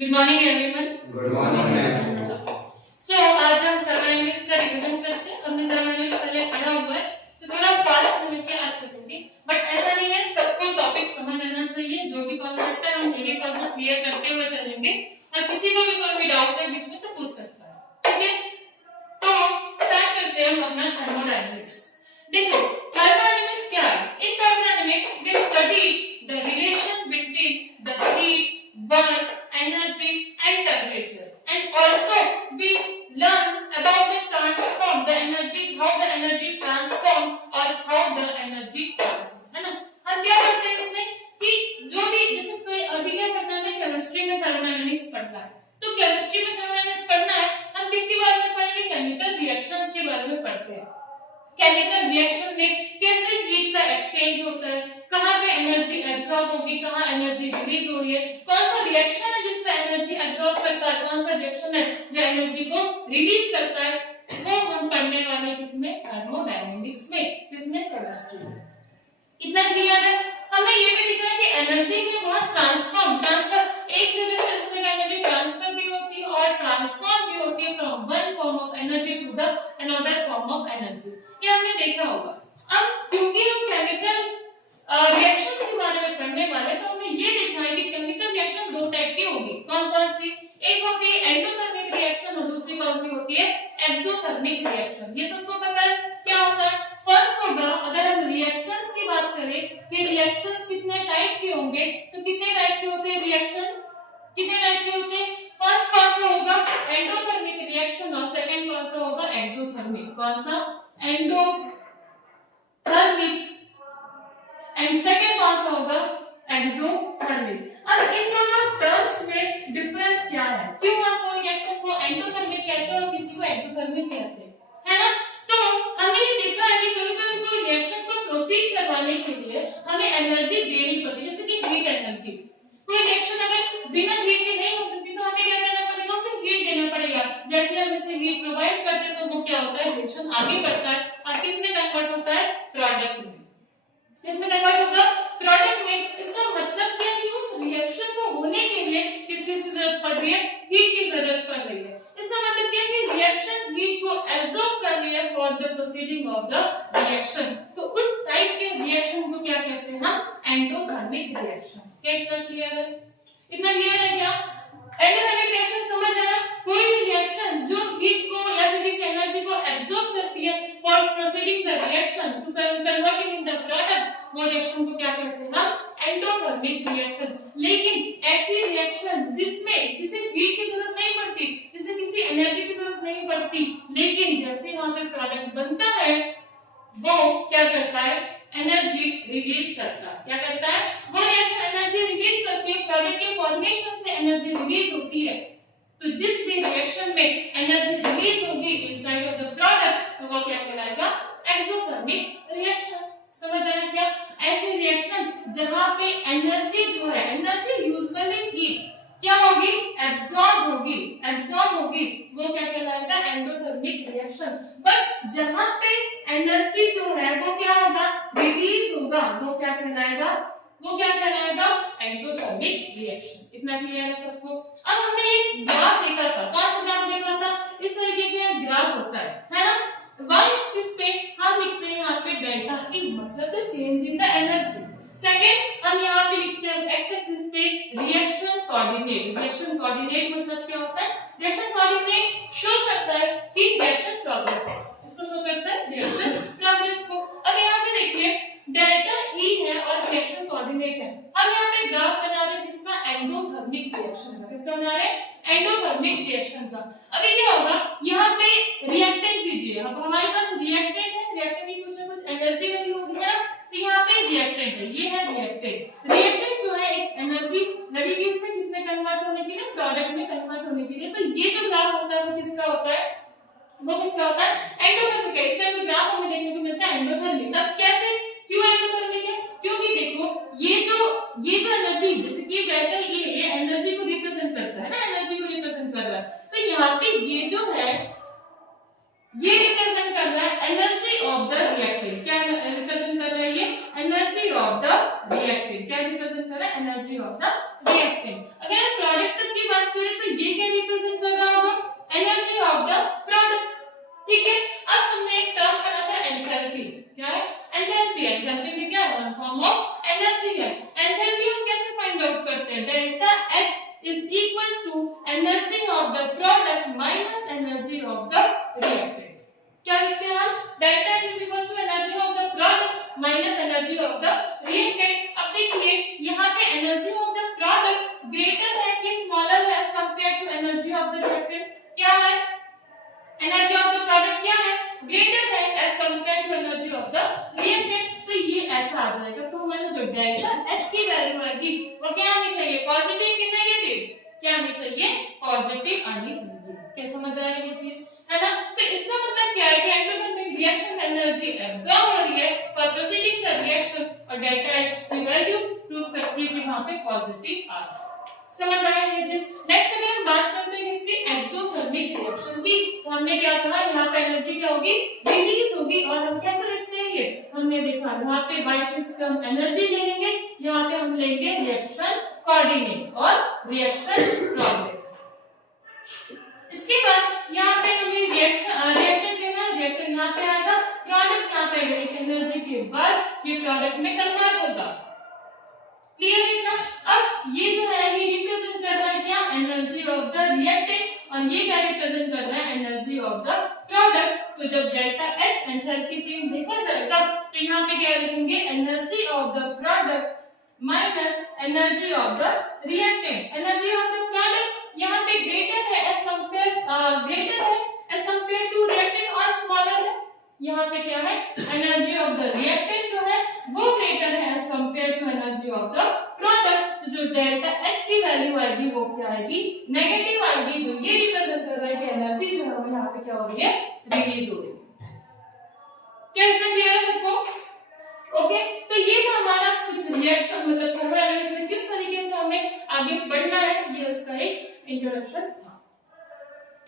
Good morning everyone. Good morning ma'am. So आज हम thermodynamics का रिवीजन करते हैं। हमने थर्मोडायनेमिक्स पहले पढ़ा हुआ है तो थोड़ा फास्ट मिलके आज चलेंगे, बट ऐसा नहीं है, सबको टॉपिक समझ आना चाहिए। जो भी कॉन्सेप्ट है हम एक एक कॉन्सेप्ट क्लियर करते हुए चलेंगे और किसी को भी कोई भी डाउट है बीच में तो पूछ सकता है, ठीक है। तो स्टार्ट करते हैं हम अपना थर्मोडायनेमिक्स। देखो थर्मोडायनेमिक्स क्या है? In thermodynamics we study the relation between the heat, work, energy and temperature, and also we learn about the transform the energy, how the energy transform or how the energy transform, है ना। हम क्या करते हैं इसमें कि जो भी जैसे कोई अभी क्या पढ़ना है, केमिस्ट्री में थर्मोडायनेमिक्स पढ़ना है, तो केमिस्ट्री में थर्मोडायनेमिक्स पढ़ना है, हम किसके बारे में पढ़ेंगे? केमिकल रिएक्शंस के बारे में पढ़ते हैं। केमिकल रिएक्शन में कैसे हीट का एक्सचेंज होता है, कहां पे एनर्जी एब्सॉर्ब होगी, कहां एनर्जी रिलीज हो रही है, कौन सा रिएक्शन है जिसमें एनर्जी एब्सॉर्ब करता है, कौन सा रिएक्शन है जो एनर्जी को रिलीज करता है, वो हम पढ़ने वाले किसमें? थर्मोडायनेमिक्स में, किसमें? केमिस्ट्री में। इतना क्लियर है। हमें ये भी दिखा है कि एनर्जी में बहुत ट्रांसफर एक जगह से दूसरी जगह एनर्जी ट्रांसफर भी होती है और ट्रांसफॉर्म भी होती है from one form of energy to the another form of energy. ये हमने देखा होगा। अब क्योंकि हम केमिकल रिएक्शंस के बारे में पढ़ने वाले तो हमने ये देखा है कि केमिकल रिएक्शन दो टाइप की होगी। कौन-कौन सी? एक होती है एंडोथर्मिक रिएक्शन और दूसरी कौन सी होती है? Exothermic reaction. ये सबको पता है क्या होता है? फर्स्ट होगा, अगर हम रिएक्शंस की बात करें कि रिएक्शंस कितने टाइप के होंगे, तो कितने टाइप के होते हैं रिएक्शन? कितने टाइप के होते हैं? फर्स्ट कौन सा होगा? एंडोथर्मिक रिएक्शन और सेकंड कौन सा होगा? एक्सोथर्मिक। कौन सा? एंडोथर्मिक एंड सेकंड कौन सा होगा? एक्सोथर्मिक। अब इन दोनों टर्म्स में डिफरेंस क्या है? क्यों हम कोई रिएक्शन को एंडोथर्मिक कहते हैं और किसी को एक्सोथर्मिक कहते हैं, है ना? तो हमने ये देखा है कि कभी-कभी कोई रिएक्शन को प्रोसीड करवाने के लिए हमें एनर्जी देनी पड़ती है, जैसे कि हीट एनर्जी। कोई रिएक्शन अगर बिना हीट के नहीं हो सकती तो हमें क्या करना पड़ेगा? उसे हीट देना पड़ेगा। जैसे हम इसे हीट प्रोवाइड करते हैं तो वो क्या होता है? रिएक्शन आगे बढ़ता है और किस में कन्वर्ट होता है? प्रोडक्ट में। किसमें कन्वर्ट होगा? प्रोडक्ट में। इसका मतलब क्या है कि उस रिएक्शन को होने के लिए किस चीज की जरूरत पड़ रही है? हीट की जरूरत पड़ रही है। इसका मतलब क्या है कि रिएक्शन हीट को एब्सॉर्ब कर रही है for the proceeding of the reaction. तो उस टाइप के रिएक्शन को क्या कहते हैं हम? Endothermic reaction. क्या इतना क्लियर है? इतना क्लियर है क्या? एंडोथर्मिक रिएक्शन समझ आया? कोई भी रिएक्शन जो हीट को या फिर किसी एनर्जी को एब्सॉर्ब करती है for proceeding the reaction to converting in the product, वो रिएक्शन को क्या कहते हैं हम? Endothermic reaction. लेकिन ऐसी रिएक्शन जिसे हीट की जरूरत नहीं पड़ती, जिसे किसी एनर्जी की जरूरत नहीं पड़ती, लेकिन जैसे वहां पे प्रोडक्ट बनता है वो क्या करता है? एनर्जी रिलीज करता है। क्या करता है? वो रिएक्शन एनर्जी रिलीज करती है। प्रोडक्ट के फॉर्मेशन से एनर्जी रिलीज होती है। तो जिस भी रिएक्शन में एनर्जी रिलीज होगी इनसाइड ऑफ द प्रोडक्ट तो वो क्या कहलाएगा? Exothermic reaction. समझ आया क्या? ऐसी रिएक्शन जहां पे एनर्जी जो है, एनर्जी यूजुअली हीट क्या होगी? एब्सॉर्ब होगी, वो क्या कहलाएगा? Endothermic reaction. बट जहां पे एनर्जी जो है वो क्या होगा? रिलीज होगा, वो क्या कहलाएगा? Exothermic reaction. इतना क्लियर है सबको? अब हमने एक ग्राफ देखा था। कौन सा ग्राफ देखा था? इस तरीके का ग्राफ होता है ना? y एक्सिस पे हम लिखते हैं यहाँ पे डेल्टा E, मतलब the change in the energy. Second हम यहाँ पे लिखते हैं x एक्सिस पे रिएक्शन कोऑर्डिनेट मतलब क्या होता है? रिएक्शन कोऑर्डिनेट शो करता है कि रिएक्शन प्रोग्रेस है। इसको शो करता है रिएक्शन प्रोग्रेस को। अब यहाँ पे देखिए डेल्टा E है और रिएक्शन कोऑर्डिनेट है। हम यहाँ पे ग्राफ बना रहे हैं किसका? एंडोथर्मिक रिएक्शन का। किसका बना रहे हैं? एंडोथर्मिक रिएक्शन का। अभी क्या होगा? यहाँ पे रिएक्टेंट कीजिए। अब हमारे पास रिएक्टेंट है, रिएक्टेंट की कुछ ना कुछ एनर्जी लगी होगी ना, तो यहाँ पे रिएक्टेंट है, ये है रिएक्टेंट। रिएक्टेंट जो है एक एनर्जी लगेगी उसे किसमें कन्वर्ट होने के लिए? प्रोडक्ट में कन्वर्ट होने के लिए। तो ये जो ग्राफ होता है वो किसका होता है? एंडोथर्मिक है। इसका जो ग्राफ हमें देखने को मिलता है एंडोथर्मिक। अब कैसे? क्यों एंडोथर्मिक है? क्योंकि देखो ये जो एनर्जी जैसे कि डेल्टा ये एनर्जी को रिप्रेजेंट करता है ना, एनर्जी को रिप्रेजेंट कर रहा है। तो यहाँ पे ये जो है ये रिप्रेजेंट कर रहा है एनर्जी ऑफ द रिएक्टेंट। क्या रिप्रेजेंट कर रहा है ये? Energy of the reactant. क्या रिप्रेजेंट कर रहा है? Energy of the reactant. अगर प्रोडक्ट की बात H is equals to energy of the product minus energy of the reactant. क्या लिखते हैं हम? Delta H is equals to energy of the product minus energy of the reactant. अब देखिए यहाँ पे energy of the product greater है कि smaller है as compared to energy of the reactant? क्या है? energy of the product क्या है? greater है as compared to energy of the reactant. तो ये ऐसा आ जाएगा. तो हमारा जो डेल्टा H की वैल्यू आएगी वो क्या आनी चाहिए? पॉजिटिव कि नेगेटिव? क्या आनी चाहिए? पॉजिटिव आनी चाहिए. क्या समझ आया ये चीज? है ना? तो इसका मतलब क्या है कि एंडोथर्मिक रिएक्शन एनर्जी एब्सॉर्ब हो रही है फॉर प्रोसीडिंग द रिएक्शन और डेल्टा H की वैल्यू प्रूव करती है कि वहां पे पॉजिटिव आ रहा है. समझ आया ये चीज? नेक्स्ट अगर हम बात करते हैं इसकी एक्सोथर्मिक रिएक्शन की, तो हमने क्या कहा? यहाँ पे एनर्जी क्या होगी? रिलीज होगी. और हम कैसे लिखते हैं ये? हमने देखा यहाँ पे बाय सिस्टम एनर्जी ले लेंगे, यहाँ पे हम लेंगे रिएक्शन कोऑर्डिनेट और रिएक्शन प्रोग्रेस. इसके बाद यहाँ पे हमें रिएक्टेंट लेना है. रिएक्टेंट यहाँ पे आएगा, प्रोडक्ट यहाँ पे आएगा. एक एनर्जी के बाद ये प्रोडक्ट में कन्वर्ट होगा. क्लियर है ना? अब ये जो है ये रिप्रेजेंट कर रहा है क्या? Energy of the reactant. और ये क्या रिप्रेजेंट कर रहा है? Energy of the product. तो जब डेल्टा H एंथैल्पी चेंज देखा जाएगा तो यहाँ पे क्या लिखेंगे? Energy of the product minus energy of the reactant. Energy of the product यहाँ पे ग्रेटर है एज कंपेयर टू रिएक्टेंट और स्मॉलर है. यहाँ पे क्या है? एनर्जी ऑफ द रिएक्टेंट जो है वो ग्रेटर है as compare to energy of the product. तो जो डेल्टा H की वैल्यू आएगी वो क्या आएगी? नेगेटिव आएगी. जो ये रिप्रेजेंट कर रहा है कि एनर्जी जो है वो यहाँ पे क्या हो रही है? रिलीज हो रही है. क्या इतना क्लियर है सबको? ओके. तो ये था हमारा कुछ रिएक्शन मतलब थर्मोडायनामिक्स में किस तरीके से हमें आगे बढ़ना है, ये उसका एक इंट्रोडक्शन था.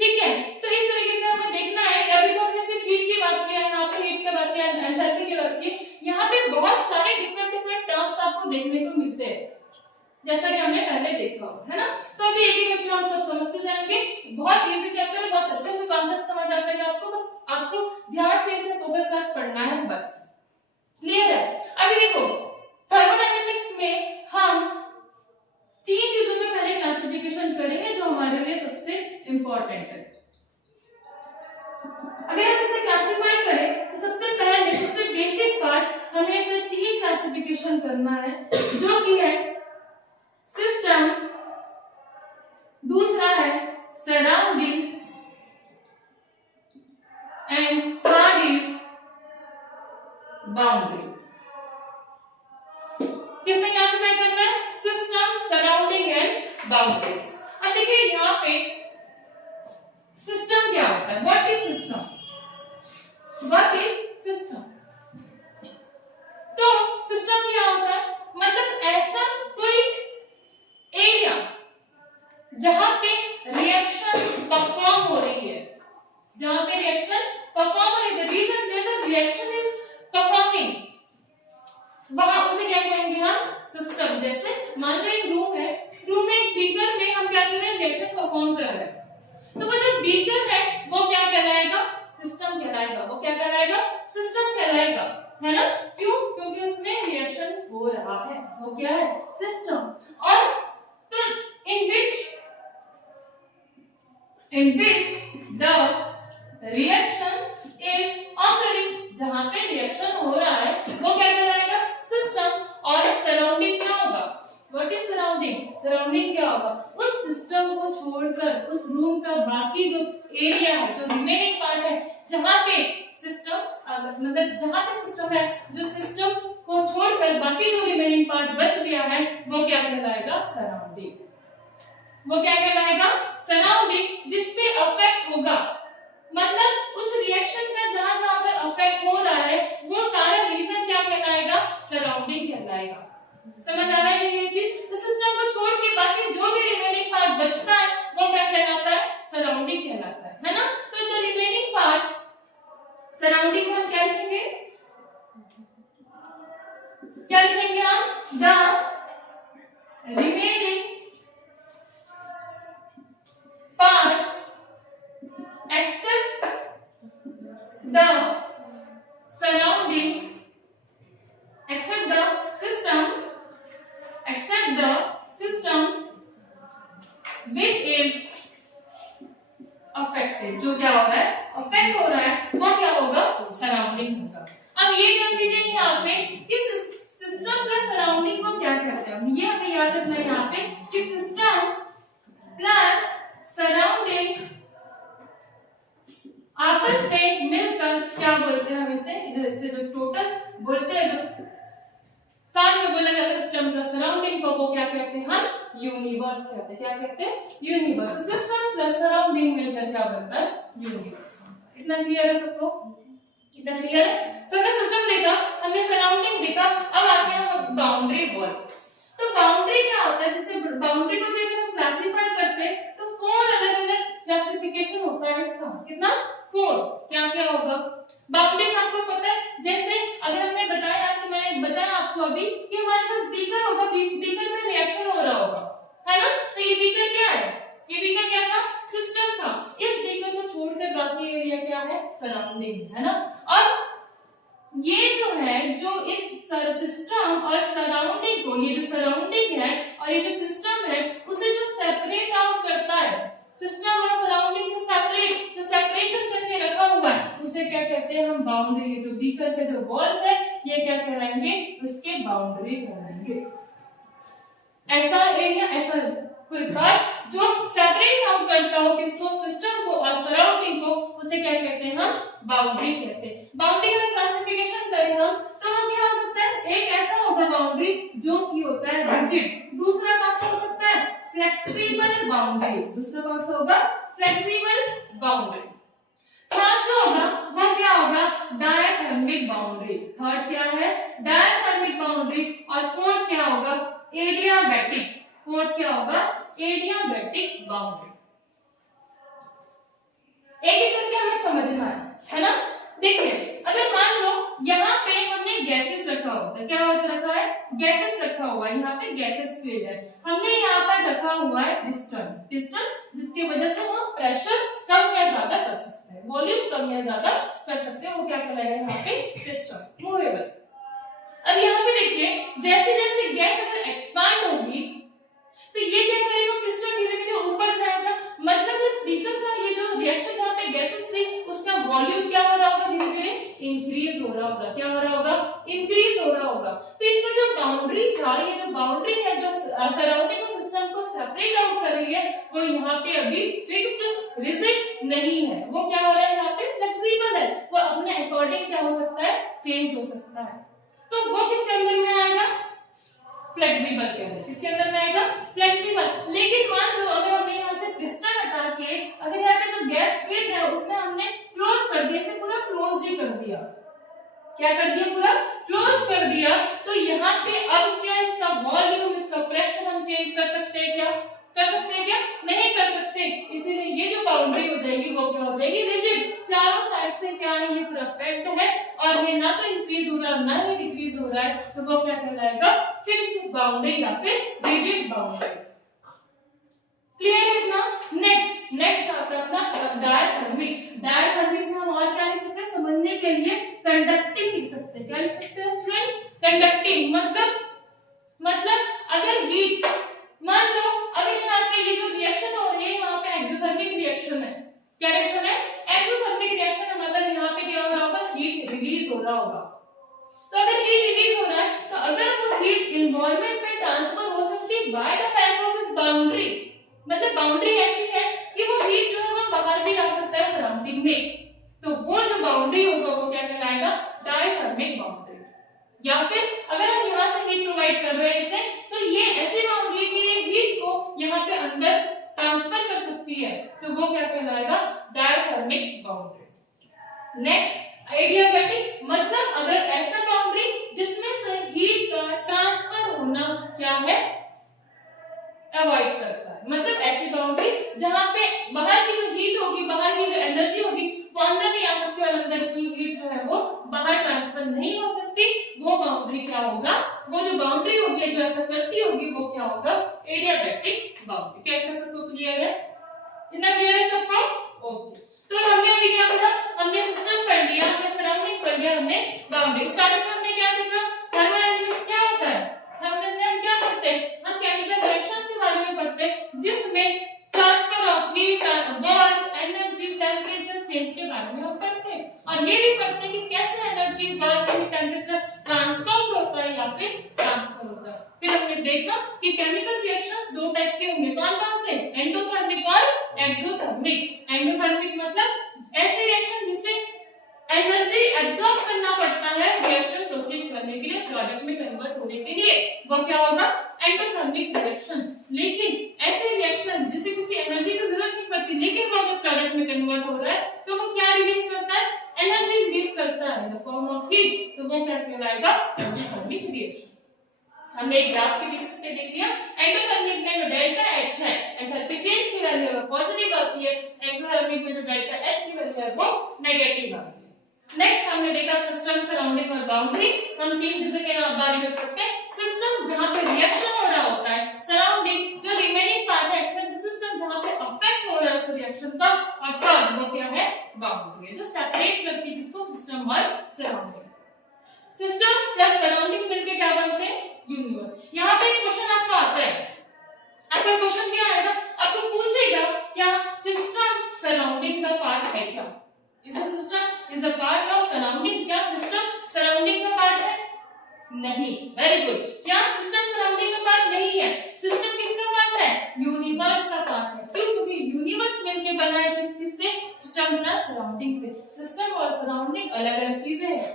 ठीक है. तो इस तरीके से हमें देखना है. अभी तो हमने सिर्फ हीट की बात किया, यहाँ पे हीट की बात किया, एंथैल्पी की बात की. यहाँ पे बहुत सारे डिफरेंट टर्म्स आपको देखने को मिलते हैं जैसा कि हमने पहले देखा है ना. तो अभी एक एक हम सब समझते जाएंगे. बहुत इजी चैप्टर है, बहुत अच्छे से कॉन्सेप्ट समझ आ जाएगा आपको. बस आपको ध्यान से इसे फोकस कर पढ़ना है बस. क्लियर है? अभी देखो थर्मोडायनामिक्स में हम तीन चीजों में पहले क्लासिफिकेशन करेंगे जो हमारे लिए सबसे इंपॉर्टेंट है. अगर हम इसे क्लासिफाई करें तो सबसे पहले सबसे बेसिक पार्ट हमें इसे तीन क्लासिफिकेशन करना है जो कि है सिस्टम, दूसरा है surrounding and third is boundary. किसमें क्लासिफाई करना है? System, surrounding and boundaries. अब देखिए यहाँ पे सिस्टम क्या होता है? What is system? What is system? तो सिस्टम क्या होता है? मतलब ऐसा कोई एरिया जहां पे रिएक्शन परफॉर्म हो रही है, जहां पे रिएक्शन परफॉर्म हो रही है. The reason that reaction is performing, वहां उसे क्या कहेंगे हम? सिस्टम. जैसे मान लो एक रूम है, रूम में एक बीकर में हम क्या कर रहे हैं? रिएक्शन परफॉर्म कर रहे हैं. तो वो जो बीकर है वो क्या कहलाएगा? सिस्टम कहलाएगा. वो क्या कहलाएगा? सिस्टम कहलाएगा. है ना? क्यों? क्योंकि उसमें रिएक्शन हो रहा है. वो क्या है? सिस्टम. और तो in which the reaction is occurring, जहां पे रिएक्शन हो रहा है वो क्या कहलाएगा? सिस्टम. और सराउंडिंग क्या होगा? What is surrounding? सराउंडिंग क्या होगा? उस सिस्टम को छोड़कर उस रूम का बाकी जो एरिया है, जो रिमेनिंग पार्ट है, जहां पे सिस्टम मतलब जहां पे सिस्टम है, जो सिस्टम को छोड़कर बाकी जो रिमेनिंग पार्ट बच गया है वो क्या कहलाएगा? सराउंडिंग. वो क्या कहलाएगा? सराउंडिंग. जिस पे अफेक्ट होगा, मतलब उस रिएक्शन का जहां जहां पर अफेक्ट हो रहा है वो सारा रीजन क्या कहलाएगा? सराउंडिंग कहलाएगा. समझ आ रहा है ये चीज? तो सिस्टम को छोड़ के बाकी जो भी रिमेनिंग पार्ट बचता है वो क्या कहलाता है? सराउंडिंग कहलाता है ना? तो द रिमेनिंग पार्ट सराउंडिंग में क्या लिखेंगे? क्या लिखेंगे हम? The remaining part except the surrounding, except the system which is affected, जो क्या हो रहा है अफेक्ट हो रहा है वो क्या होगा सराउंडिंग होगा। अब ये ध्यान दीजिए यहाँ पे कि सिस्टम प्लस सराउंडिंग को क्या कहते हैं, ये हमें याद रखना है यहाँ पे कि सिस्टम प्लस सराउंडिंग आपस में मिलकर क्या बोलते हैं हम इसे जो टोटल बोलते हैं जो साथ में बोला जाता है सिस्टम प्लस सराउंडिंग को वो क्या कहते हैं हम यूनिवर्स कहते हैं। क्या कहते हैं यूनिवर्स। सिस्टम प्लस सराउंडिंग मिलकर क्या बनता है यूनिवर्स। इतना क्लियर है सबको, इतना क्लियर है। तो हमने सिस्टम देखा, हमने सराउंडिंग देखा, अब आते हैं हम बाउंड्री वॉल। तो बाउंड्री क्या होता है, जैसे बाउंड्री को भी अगर हम क्लासिफाई करते हैं तो 4 अलग अलग क्लासिफिकेशन होता है इसका। कितना 4। क्या क्या होगा बाउंड्रीज आपको पता है, जैसे अगर हमने बताया कि मैंने बताया आपको अभी कि हमारे पास बीकर होगा, बीकर में रिएक्शन हो रहा होगा है ना। तो ये बीकर क्या है, ये बीकर क्या था सिस्टम था। इस बीकर को छोड़कर बाकी एरिया क्या है सराउंडिंग है ना। और ये जो है जो इस सिस्टम और सराउंडिंग को, ये जो सराउंडिंग है और ये जो सिस्टम है उसे जो सेपरेट आउट करता है, सिस्टम और सराउंडिंग को सेपरेट जो सेपरेशन करके रखा हुआ है उसे क्या कहते हैं हम बाउंड्री। ये जो बीकर के जो वॉल्स है ये क्या कहलाएंगे उसके बाउंड्री कहलाएंगे। ऐसा एरिया ऐसा कोई पार्ट जो सेपरेट आउट करता हो किसको सिस्टम को और सराउंडिंग को उसे क्या कहते हैं हम बाउंड्री कहते हैं। बाउंड्री का क्लासिफिकेशन करें हम तो वो क्या हो सकता है, एक ऐसा होगा बाउंड्री जो कि होता है रिजिड, दूसरा कैसा हो सकता है फ्लेक्सिबल बाउंड्री, दूसरा कौन सा होगा फ्लेक्सिबल बाउंड्री। थर्ड जो होगा वो क्या होगा डायथर्मिक बाउंड्री। थर्ड क्या है डायथर्मिक बाउंड्री। और फोर्थ क्या होगा एडियाबैटिक। फोर्थ क्या होगा एडियाबैटिक बाउंड्री। एक एक करके हमें समझना है ना। देखिए अगर मान लो यहाँ पे हमने गैसेस रखा होता है, क्या होता रखा है गैसेस रखा हुआ है, यहाँ पे गैसेस फील्ड है, हमने यहाँ पर रखा हुआ है पिस्टन जिसकी वजह से हम प्रेशर कम या ज्यादा कर सकते हैं, वॉल्यूम कम या ज्यादा कर सकते हैं, वो क्या कहलाएगा यहाँ पे पिस्टन मूवेबल। अब यहाँ पे देखिए जैसे जैसे गैस अगर एक्सपांड होगी तो ये क्या करेगा पिस्टन धीरे धीरे ऊपर जाएगा, मतलब इस बीकर का ये जो रिएक्शन यहाँ पे गैसेस थी उसका वॉल्यूम क्या हो रहा होगा धीरे धीरे इंक्रीज हो रहा होगा। क्या हो रहा होगा इंक्रीज हो रहा होगा। तो इसका जो बाउंड्री था, ये जो बाउंड्री है जो सराउंडिंग सिस्टम को सेपरेट आउट कर रही है वो यहाँ पे अभी फिक्स्ड रिजिड नहीं है, वो क्या हो रहा है यहाँ पे फ्लेक्सिबल है, वो अपने अकॉर्डिंग क्या हो सकता है चेंज हो सकता है। तो वो किसके अंदर में आएगा फ्लेक्सिबल के अंदर, किसके अंदर में आएगा फ्लेक्सिबल। लेकिन मान लो अगर हमने यहाँ से पिस्टन हटा के अगर यहाँ पे जो गैस फील्ड है उसमें हमने क्लोज कर दिया, इसे पूरा क्लोज ही कर दिया, क्या कर दिया पूरा क्लोज कर दिया, तो यहाँ पे अब क्या इसका वॉल्यूम इसका प्रेशर हम चेंज कर सकते हैं क्या, कर सकते हैं क्या नहीं कर सकते। इसीलिए ये जो बाउंड्री हो जाएगी वो क्या हो जाएगी रिजिड, चारों साइड से क्या है ये पूरा पैक्ड है और ये ना तो इंक्रीज हो रहा है ना ही डिक्रीज हो रहा है, तो वो क्या कहलाएगा फिक्स्ड बाउंड्री या फिर रिजिड बाउंड्री। क्लियर है इतना। नेक्स्ट आता है अपना डायथर्मिक। डायथर्मिक में हम और क्या लिख सकते हैं समझने के लिए कंडक्टिंग लिख सकते हैं। क्या लिख सकते हैं स्टूडेंट्स कंडक्टिंग, मतलब अगर हीट मान लो अगर यहाँ पे ये जो रिएक्शन हो रही है यहाँ पे एक्सोथर्मिक रिएक्शन है, क्या रिएक्शन है एक्सोथर्मिक रिएक्शन है, मतलब यहाँ पे क्या हो रहा होगा हीट रिलीज हो रहा होगा। तो अगर हीट रिलीज हो रहा है तो अगर वो हीट एनवायरनमेंट में ट्रांसफर हो सकती है by the help of this boundary, मतलब बाउंड्री ऐसी है कि वो हीट जो है वो बाहर भी आ सकता है सराउंडिंग में, तो वो जो बाउंड्री होगा वो क्या कहलाएगा डायथर्मिक बाउंड्री। या फिर अगर हम यहाँ से हीट प्रोवाइड कर रहे हैं इसे तो ये ऐसी बाउंड्री की हीट को यहाँ पे अंदर ट्रांसफर कर सकती है, तो वो क्या कहलाएगा डायथर्मिक बाउंड्री। नेक्स्ट एडियाबैटिक, मतलब अगर ऐसा बाउंड्री जिसमें से हीट का ट्रांसफर होना क्या है अवॉइड करता है, मतलब ऐसी बाउंड्री जहां पे बाहर की जो हीट होगी बाहर की जो एनर्जी होगी वो अंदर नहीं आ सकती और अंदर की हीट जो है वो बाहर ट्रांसफर नहीं हो सकती, वो बाउंड्री क्या होगा, वो जो बाउंड्री होगी जो ऐसा करती होगी वो क्या होगा एडियाबैटिक बाउंड्री। क्या कर सबको क्लियर है, इतना क्लियर है सबको ओके। तो हमने अभी क्या पढ़ा, हमने सिस्टम पढ़ लिया, हमने सराउंडिंग पढ़ लिया, हमने बाउंड्री। स्टार्टिंग में हमने क्या देखा थर्मोडायनामिक्स क्या होता है, थर्मोडायनामिक्स में हम क्या पढ़ते हैं हम केमिकल रिएक्शंस के बारे में पढ़ते हैं जिसमें transfer of heat, work, energy, temperature change के बारे में हम पढ़ते हैं और ये भी पढ़ते हैं कि कैसे energy, work, heat, temperature transform होता है या फिर ट्रांसफर होता है। फिर हमने देखा कि केमिकल रिएक्शंस दो टाइप के होंगे, कौन से, एंडोथर्मिक और एक्सोथर्मिक। एंडोथर्मिक मतलब ऐसे रिएक्शन जिससे एनर्जी एब्सॉर्ब करना पड़ता है रिएक्शन प्रोसीड करने के लिए, प्रोडक्ट में कन्वर्ट होने के लिए, वो क्या होगा, एंडोथर्मिक रिएक्शन। लेकिन ऐसे रिएक्शन जिससे किसी एनर्जी की जरूरत नहीं पड़ती लेकिन वो अगर प्रोडक्ट में कन्वर्ट हो रहा है तो वो क्या रिलीज करता है, एनर्जी रिलीज करता है in the form of heat, तो वो क्या कहलाएगा, एक्सोथर्मिक रिएक्शन। हमने एक ग्राफ के बेसिस पे देख लिया, एंडोथर्मिक में जो डेल्टा H है एंथैल्पी चेंज की वैल्यू है पॉजिटिव आती है, एक्सोथर्मिक में जो डेल्टा H की वैल्यू है वो नेगेटिव आती है। नेक्स्ट हमने देखा सिस्टम, सराउंडिंग और बाउंड्री। हम तीन चीजों के बारे में पढ़ते हैं, सिस्टम जहां पे रिएक्शन हो रहा होता है, सराउंडिंग जो रिमेनिंग पार्ट है एक्सेप्ट द सिस्टम जहां पे अफेक्ट हो रहा है उस रिएक्शन का, और थर्ड वो क्या है, बाउंड्री है जो सेपरेट करती है किसको, सिस्टम और सराउंडिंग। सिस्टम प्लस सराउंडिंग मिलके क्या बनते हैं, यूनिवर्स। यहाँ पे एक क्वेश्चन आपका आता है, आपका क्वेश्चन क्या आएगा, आपको पूछेगा क्या सिस्टम सराउंडिंग का पार्ट है क्या, is a system is a part of surrounding, क्या सिस्टम सराउंडिंग का पार्ट है, नहीं, वेरी गुड, क्या सिस्टम सराउंडिंग का पार्ट नहीं है, सिस्टम किसका पार्ट है, यूनिवर्स का पार्ट है। क्यों, क्योंकि यूनिवर्स मिलके बना है किससे, सिस्टम प्लस सराउंडिंग से। सिस्टम और सराउंडिंग अलग अलग चीजें हैं,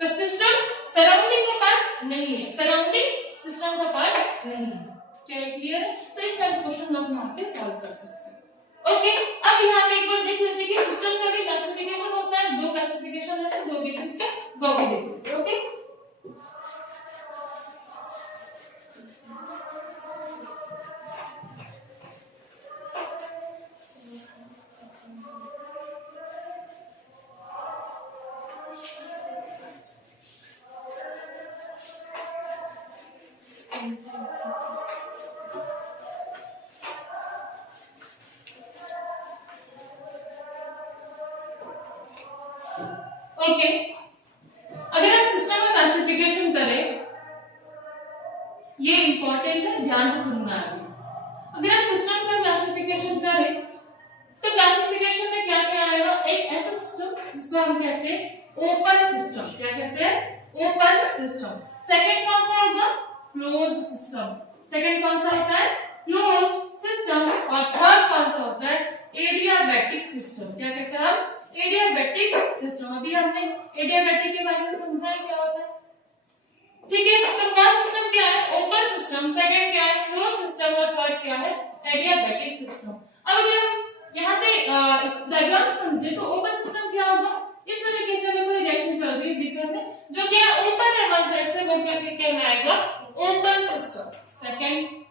तो सिस्टम सराउंडिंग का पार्ट नहीं है, सराउंडिंग सिस्टम का पार्ट नहीं है। क्या क्लियर है, तो इस टाइप क्वेश्चन आप यहाँ पे सॉल्व कर सकते हैं। ओके, अब यहाँ पे एक बार देख लेते हैं कि सिस्टम का भी क्लासिफिकेशन होता है, दो क्लासिफिकेशन है, दो बेसिस पे, वो भी देख लेते हैं। ओके, ओके, अगर हम सिस्टम का क्लासिफिकेशन करें, ये इंपॉर्टेंट है, ध्यान से सुनना है। अगर हम सिस्टम का क्लासिफिकेशन करें तो क्लासिफिकेशन में क्या क्या आएगा, एक ऐसा सिस्टम जिसको हम कहते हैं ओपन सिस्टम, क्या कहते हैं, ओपन सिस्टम। सेकंड कौन सा होगा, क्लोज सिस्टम, सेकंड कौन सा होता है, क्लोज सिस्टम, और थर्ड कौन सा होता है, एडियाबैटिक सिस्टम। क्या कहते हैं हम, एडियाबैटिक सिस्टम। अभी हमने एडियाबैटिक के बारे में समझा है क्या होता है, ठीक है। तो फर्स्ट सिस्टम क्या है, ओपन सिस्टम, सेकंड क्या है, क्लोज सिस्टम, और थर्ड क्या है, एडियाबैटिक सिस्टम। अब अगर हम यहाँ से इस डायग्राम समझे तो ओपन सिस्टम क्या होगा, इस तरीके से अगर कोई रिएक्शन चल रही है बीकर में जो कि ओपन है वन साइड से, वो क्या कहलाएगा, ओपन सिस्टम। सेकंड,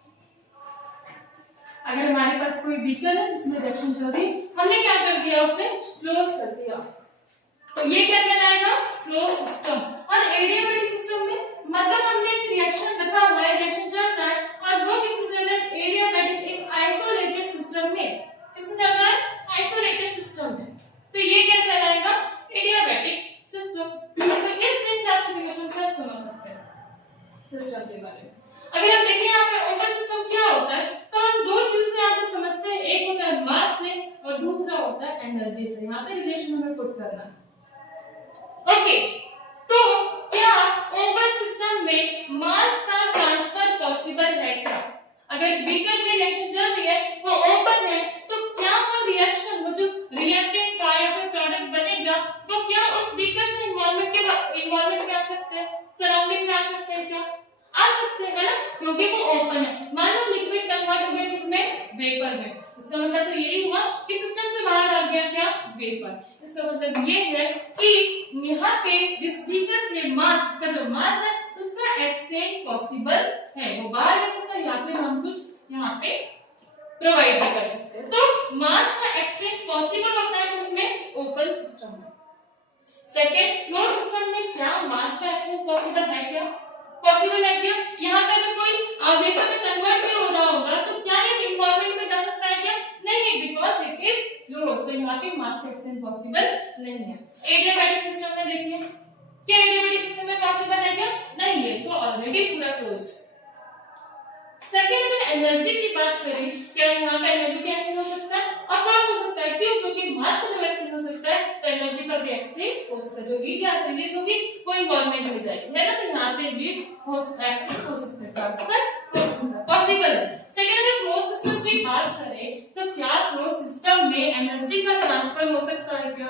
अगर हमारे पास कोई बीकर है जिसमें रिएक्शन चल रही, हमने क्या कर दिया, उसे क्लोज कर दिया, तो ये क्या कहलाएगा, क्लोज सिस्टम। और एडियाबैटिक सिस्टम में मतलब हमने एक रिएक्शन रखा हुआ है, रिएक्शन चल रहा है और वो किसमें चल रहा है, एडियाबैटिक, एक आइसोलेटेड सिस्टम में, किसमें चल रहा है, आइसोलेटेड सिस्टम में, तो ये क्या कहलाएगा, एडियाबैटिक सिस्टम। तो इस तीन क्लासिफिकेशन से आप समझ सकते हैं सिस्टम के बारे में। अगर हम देखें यहाँ पे ओपन सिस्टम क्या होता है, तो हम दो चीजों से यहाँ पे समझते हैं, एक होता है मास से और दूसरा होता है एनर्जी से। यहाँ पे रिलेशन हमें पुट करना है। ओके, तो क्या ओपन सिस्टम में मास का ट्रांसफर पॉसिबल है क्या, अगर बीकर में रिएक्शन चल रही है वो ओपन है, तो क्या वो रिएक्शन, वो जो रिएक्टेंट का या फिर प्रोडक्ट बनेगा वो क्या उस बीकर से इन्वॉल्वमेंट में आ सकते हैं, सराउंडिंग में आ सकते हैं क्या, आ सकते हैं ना, क्योंकि वो ओपन है। मान लो लिक्विड कन्वर्ट हो गया किसमें, वेपर में, इसका मतलब तो यही हुआ कि सिस्टम से बाहर आ गया क्या, वेपर। इसका मतलब ये है कि यहाँ पे इस बीकर से मास, इसका जो मास है उसका एक्सचेंज पॉसिबल है, वो बाहर जा सकता है या फिर हम कुछ यहाँ पे प्रोवाइड कर सकते हैं। तो मास का एक्सचेंज पॉसिबल होता है किसमें, ओपन सिस्टम में। सेकंड, क्लोज सिस्टम में क्या मास का एक्सचेंज पॉसिबल है क्या, पॉसिबल है क्या, यहाँ पे अगर कोई वेपर में कन्वर्ट भी हो रहा होगा तो क्या ये इन्वॉल्वमेंट में जा सकता है क्या, नहीं, बिकॉज़ इट इज क्लोज, तो यहाँ पे मास का एक्सचेंज पॉसिबल नहीं है। एडियाबैटिक सिस्टम में देखिए, क्या एडियाबैटिक सिस्टम में पॉसिबल है क्या, नहीं है, तो ऑलरेडी पूरा क्लोज्ड है। सेकंड अगर एनर्जी की बात करें, क्या यहाँ पे एनर्जी का एक्सचेंज हो सकता है? ऑफ कोर्स हो सकता है। क्यों? क्योंकि मास का जब एक्सचेंज हो सकता है तो एनर्जी का भी एक्सचेंज हो सकता है। जो हीट यहाँ से रिलीज होगी वो एनवायरनमेंट में जाएगी, है ना? तो यहाँ पे रिलीज हो एक्सचेंज हो सकता है, ट्रांसफर हो सकता है, पॉसिबल है। सेकंड अगर क्लोज सिस्टम की बात करें तो क्या क्लोज सिस्टम में एनर्जी का ट्रांसफर हो सकता है क्या?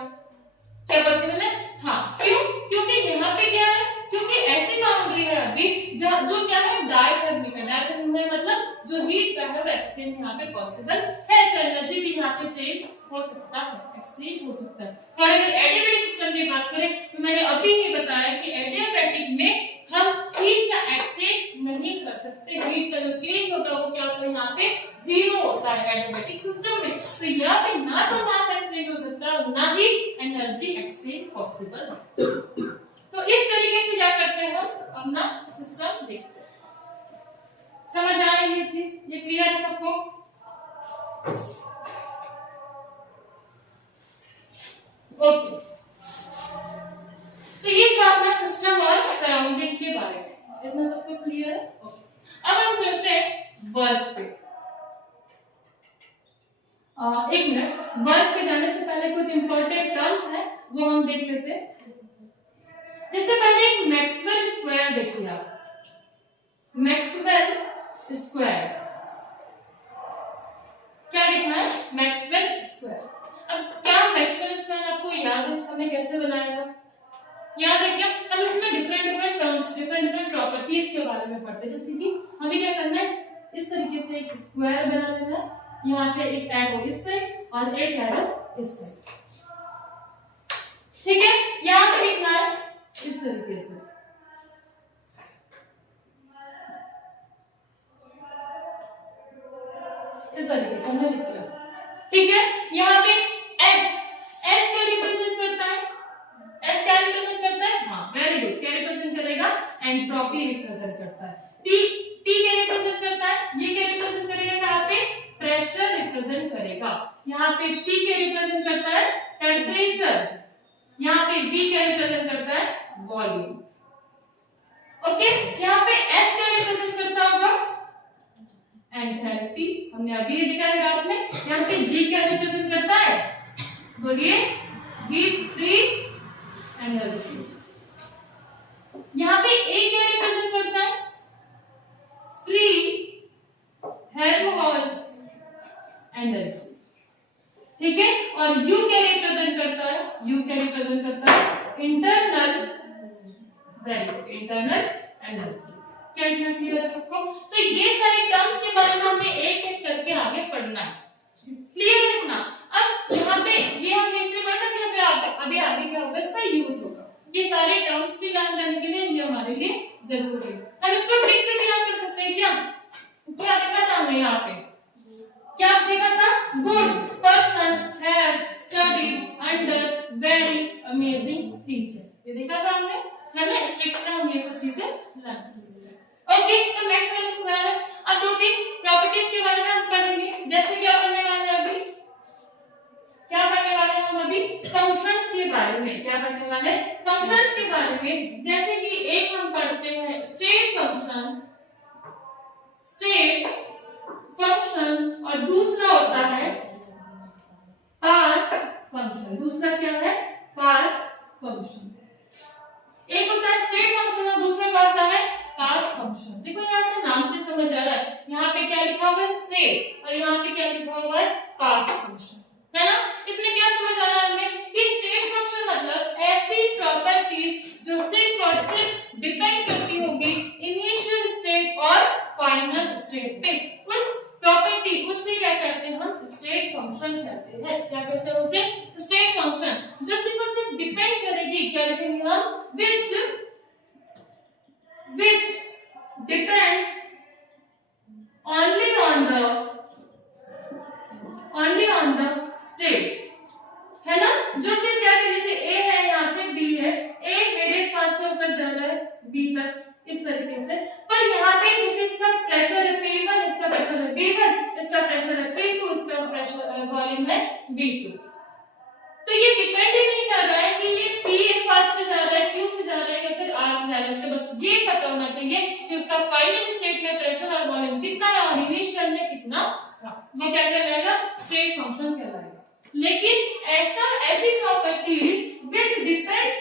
क्या पॉसिबल है? हाँ। क्यों? क्योंकि यहाँ पे क्या है, क्योंकि ऐसी बाउंड्री है अभी जहाँ जो क्या है डायथर्मिक है। डायथर्मिक में मतलब जो हीट का है वो एक्सचेंज यहाँ पे पॉसिबल है, तो एनर्जी भी यहाँ पे चेंज हो सकता है, एक्सचेंज हो सकता है। और अगर एडियाबैटिक सिस्टम की बात करें तो मैंने अभी ही बताया कि एडियाबैटिक में हम हीट का एक्सचेंज नहीं कर सकते। हीट का जो चेंज होता है वो क्या होता है, यहाँ पे जीरो होता है एडियाबैटिक सिस्टम में। तो यहाँ पे ना तो मास एक्सचेंज हो सकता है और ना ही एनर्जी एक्सचेंज पॉसिबल है। तो इस तरीके से क्या करते हैं, हम अपना सिस्टम देखते हैं। समझ आया ये चीज? ये क्लियर है सबको? ओके, तो ये था अपना सिस्टम और सराउंडिंग के बारे में। इतना सबको क्लियर है? ओके, अब हम चलते हैं वर्क पे। एक मिनट, वर्क पे जाने से पहले कुछ इंपॉर्टेंट टर्म्स है वो हम देख लेते हैं। जैसे पहले एक मैक्सवेल स्क्वायर देखिए आप, मैक्सवेल स्क्वायर क्या लिखना है? Maxwell square. अब क्या मैक्सवेल स्क्वायर आपको याद है हमने कैसे बनाया था? याद है क्या? हम इसमें डिफरेंट टर्म्स, डिफरेंट प्रॉपर्टीज के बारे में पढ़ते हैं। जैसे कि हमें क्या करना है, इस तरीके से एक स्क्वायर बना लेना है। यहाँ पे एक एरो इस साइड और एक एरो इस साइड, ठीक है? यहाँ पे लिखना है इस तरीके से, इस तरीके से हमने लिख लिया, ठीक है? यहाँ पे एस, एस क्या रिप्रेजेंट करता है? एस क्या रिप्रेजेंट करता है? हाँ, वेरी गुड, क्या रिप्रेजेंट करेगा? एंट्रोपी रिप्रेजेंट करता है। टी, टी क्या रिप्रेजेंट करता है? ये क्या रिप्रेजेंट करेगा? यहाँ पे प्रेशर रिप्रेजेंट करेगा। यहाँ पे टी क्या रिप्रेजेंट करता है? टेम्परेचर। यहाँ पे बी क्या रिप्रेजेंट करता है? वॉल्यूम। ओके, यहाँ पे एच क्या रिप्रेजेंट करता होगा? एंथैल्पी। हमने अभी लिखा है ग्राफ में। यहाँ पे जी क्या रिप्रेजेंट करता है? बोलिए, हीट फ्री एनर्जी। यहाँ पे ए क्या रिप्रेजेंट करता है? फ्री हेल्महोल्ट्ज एनर्जी, ठीक है? और यू क्या रिप्रेजेंट करता है? यू क्या रिप्रेजेंट करता है? Internal value, internal energy. क्या इतना क्लियर है सबको? तो ये सारे टर्म्स के बारे में हमें एक एक करके आगे पढ़ना है, क्लियर है इतना? अब यहाँ पे ये हमने इसलिए पढ़ा कि अभी आगे क्या होगा, इसका यूज होगा। ये सारे टर्म्स की लर्न करने के लिए ये हमारे लिए जरूरी है। हम इसको ट्रिक से क्लियर कर सकते हैं क्या? क्या देखा था हमने यहाँ पे? क्या देखा था? Good person have studied under very amazing teacher. ये देखा था हमने, है ना? इस ट्रिक से हम ये सब चीजें लर्न कर सकते हैं। ओके, तो मैक्सवेल स्क्वायर। अब दो तीन प्रॉपर्टीज के बारे में हम पढ़ेंगे। जैसे क्या पढ़ने वाले हैं अभी? क्या पढ़ने वाले हैं हम अभी? फंक्शंस के बारे में। क्या पढ़ने वाले? फंक्शंस के बारे में। जैसे कि एक हम पढ़ते हैं स्टेट फंक्शन, स्टेट फंक्शन, और दूसरा होता है पाथ फंक्शन। दूसरा क्या है? Path function. एक होता है स्टेट फंक्शन और दूसरा कौन सा है? Path function. देखो यहाँ से नाम से समझ आ रहा है, यहाँ पे क्या लिखा हुआ है? स्टेट, और यहाँ पे क्या लिखा हुआ है? पाथ फंक्शन, है ना? इसमें क्या समझ आ रहा है हमें कि स्टेट फंक्शन मतलब ऐसी प्रॉपर्टीज जो सिर्फ और सिर्फ डिपेंड करती होगी इनिशियल स्टेट और फाइनल स्टेट पे। उस प्रॉपर्टी, उससे क्या कहते हैं हम? स्टेट फंक्शन कहते हैं। क्या कहते हैं उसे? State function. जो सिर्फ और सिर्फ डिपेंड करेगी, क्या लिखेंगे हम? which depends only on the states, है ना? जो सिर्फ क्या है, जैसे A है, यहाँ पे B है, A मेरे स्थान से ऊपर जा रहा है B तक, इस तरीके से। पर यहाँ पे जैसे इसका प्रेशर है P1, इसका प्रेशर है B1, इसका प्रेशर है P2, इसका प्रेशर वॉल्यूम है V2। तो ये डिपेंड ही नहीं कर रहा है कि ये P एक बात से जा रहा है, Q से जा रहा है या फिर R से जा रहा है, उसे बस ये पता होना चाहिए कि उसका फाइनल स्टेट में प्रेशर और वॉल्यूम कितना है और इनिशियल में कितना था। वो क्या कहलाएगा? स्टेट फंक्शन कहलाएगा। लेकिन ऐसी properties which depends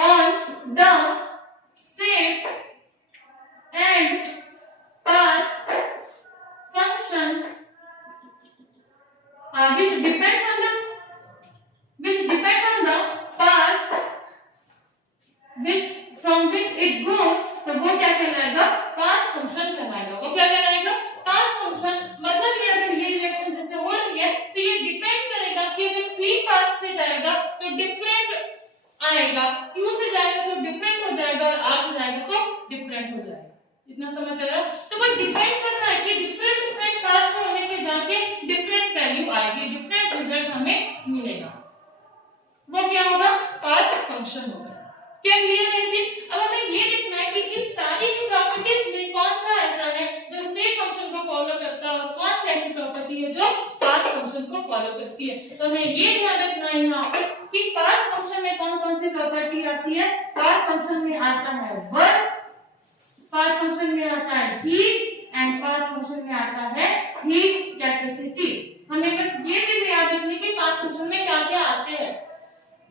on the state and path function which depend on the path from which it goes, तो वो क्या कहलाएगा? पाथ फंक्शन कहलाएगा। वो क्या कहलाएगा? Path function. मतलब ये अगर ये रिएक्शन जैसे हो रही है तो ये डिपेंड करेगा कि अगर P पाथ से जाएगा तो डिफरेंट आएगा, Q से जाएगा तो डिफरेंट हो जाएगा और R से जाएगा तो डिफरेंट हो जाएगा। इतना समझ आया? तो वो डिपेंड करता है कि डिफरेंट पाथ से होने पे जाके डिफरेंट वैल्यू आएगी, डिफरेंट रिजल्ट हमें मिलेगा। वो क्या होगा? पाथ फंक्शन होगा। क्या क्लियर है जी? अब हमें ये देखना है कि इन सारी प्रॉपर्टीज में कौन सा ऐसा है जो स्टेट फंक्शन को फॉलो करता है और कौन सी ऐसी प्रॉपर्टी है जो पाथ फंक्शन को फॉलो करती है। तो हमें ये ध्यान रखना है यहाँ पर कि पाथ फंक्शन में कौन-कौन सी प्रॉपर्टी आती है। पाथ फंक्शन में आता है वर्क, पाथ फंक्शन में आता है हीट एंड पाथ फंक्शन में आता है हीट कैपेसिटी। हमें बस ये चीज याद रखनी कि पाथ फंक्शन में क्या-क्या आते हैं,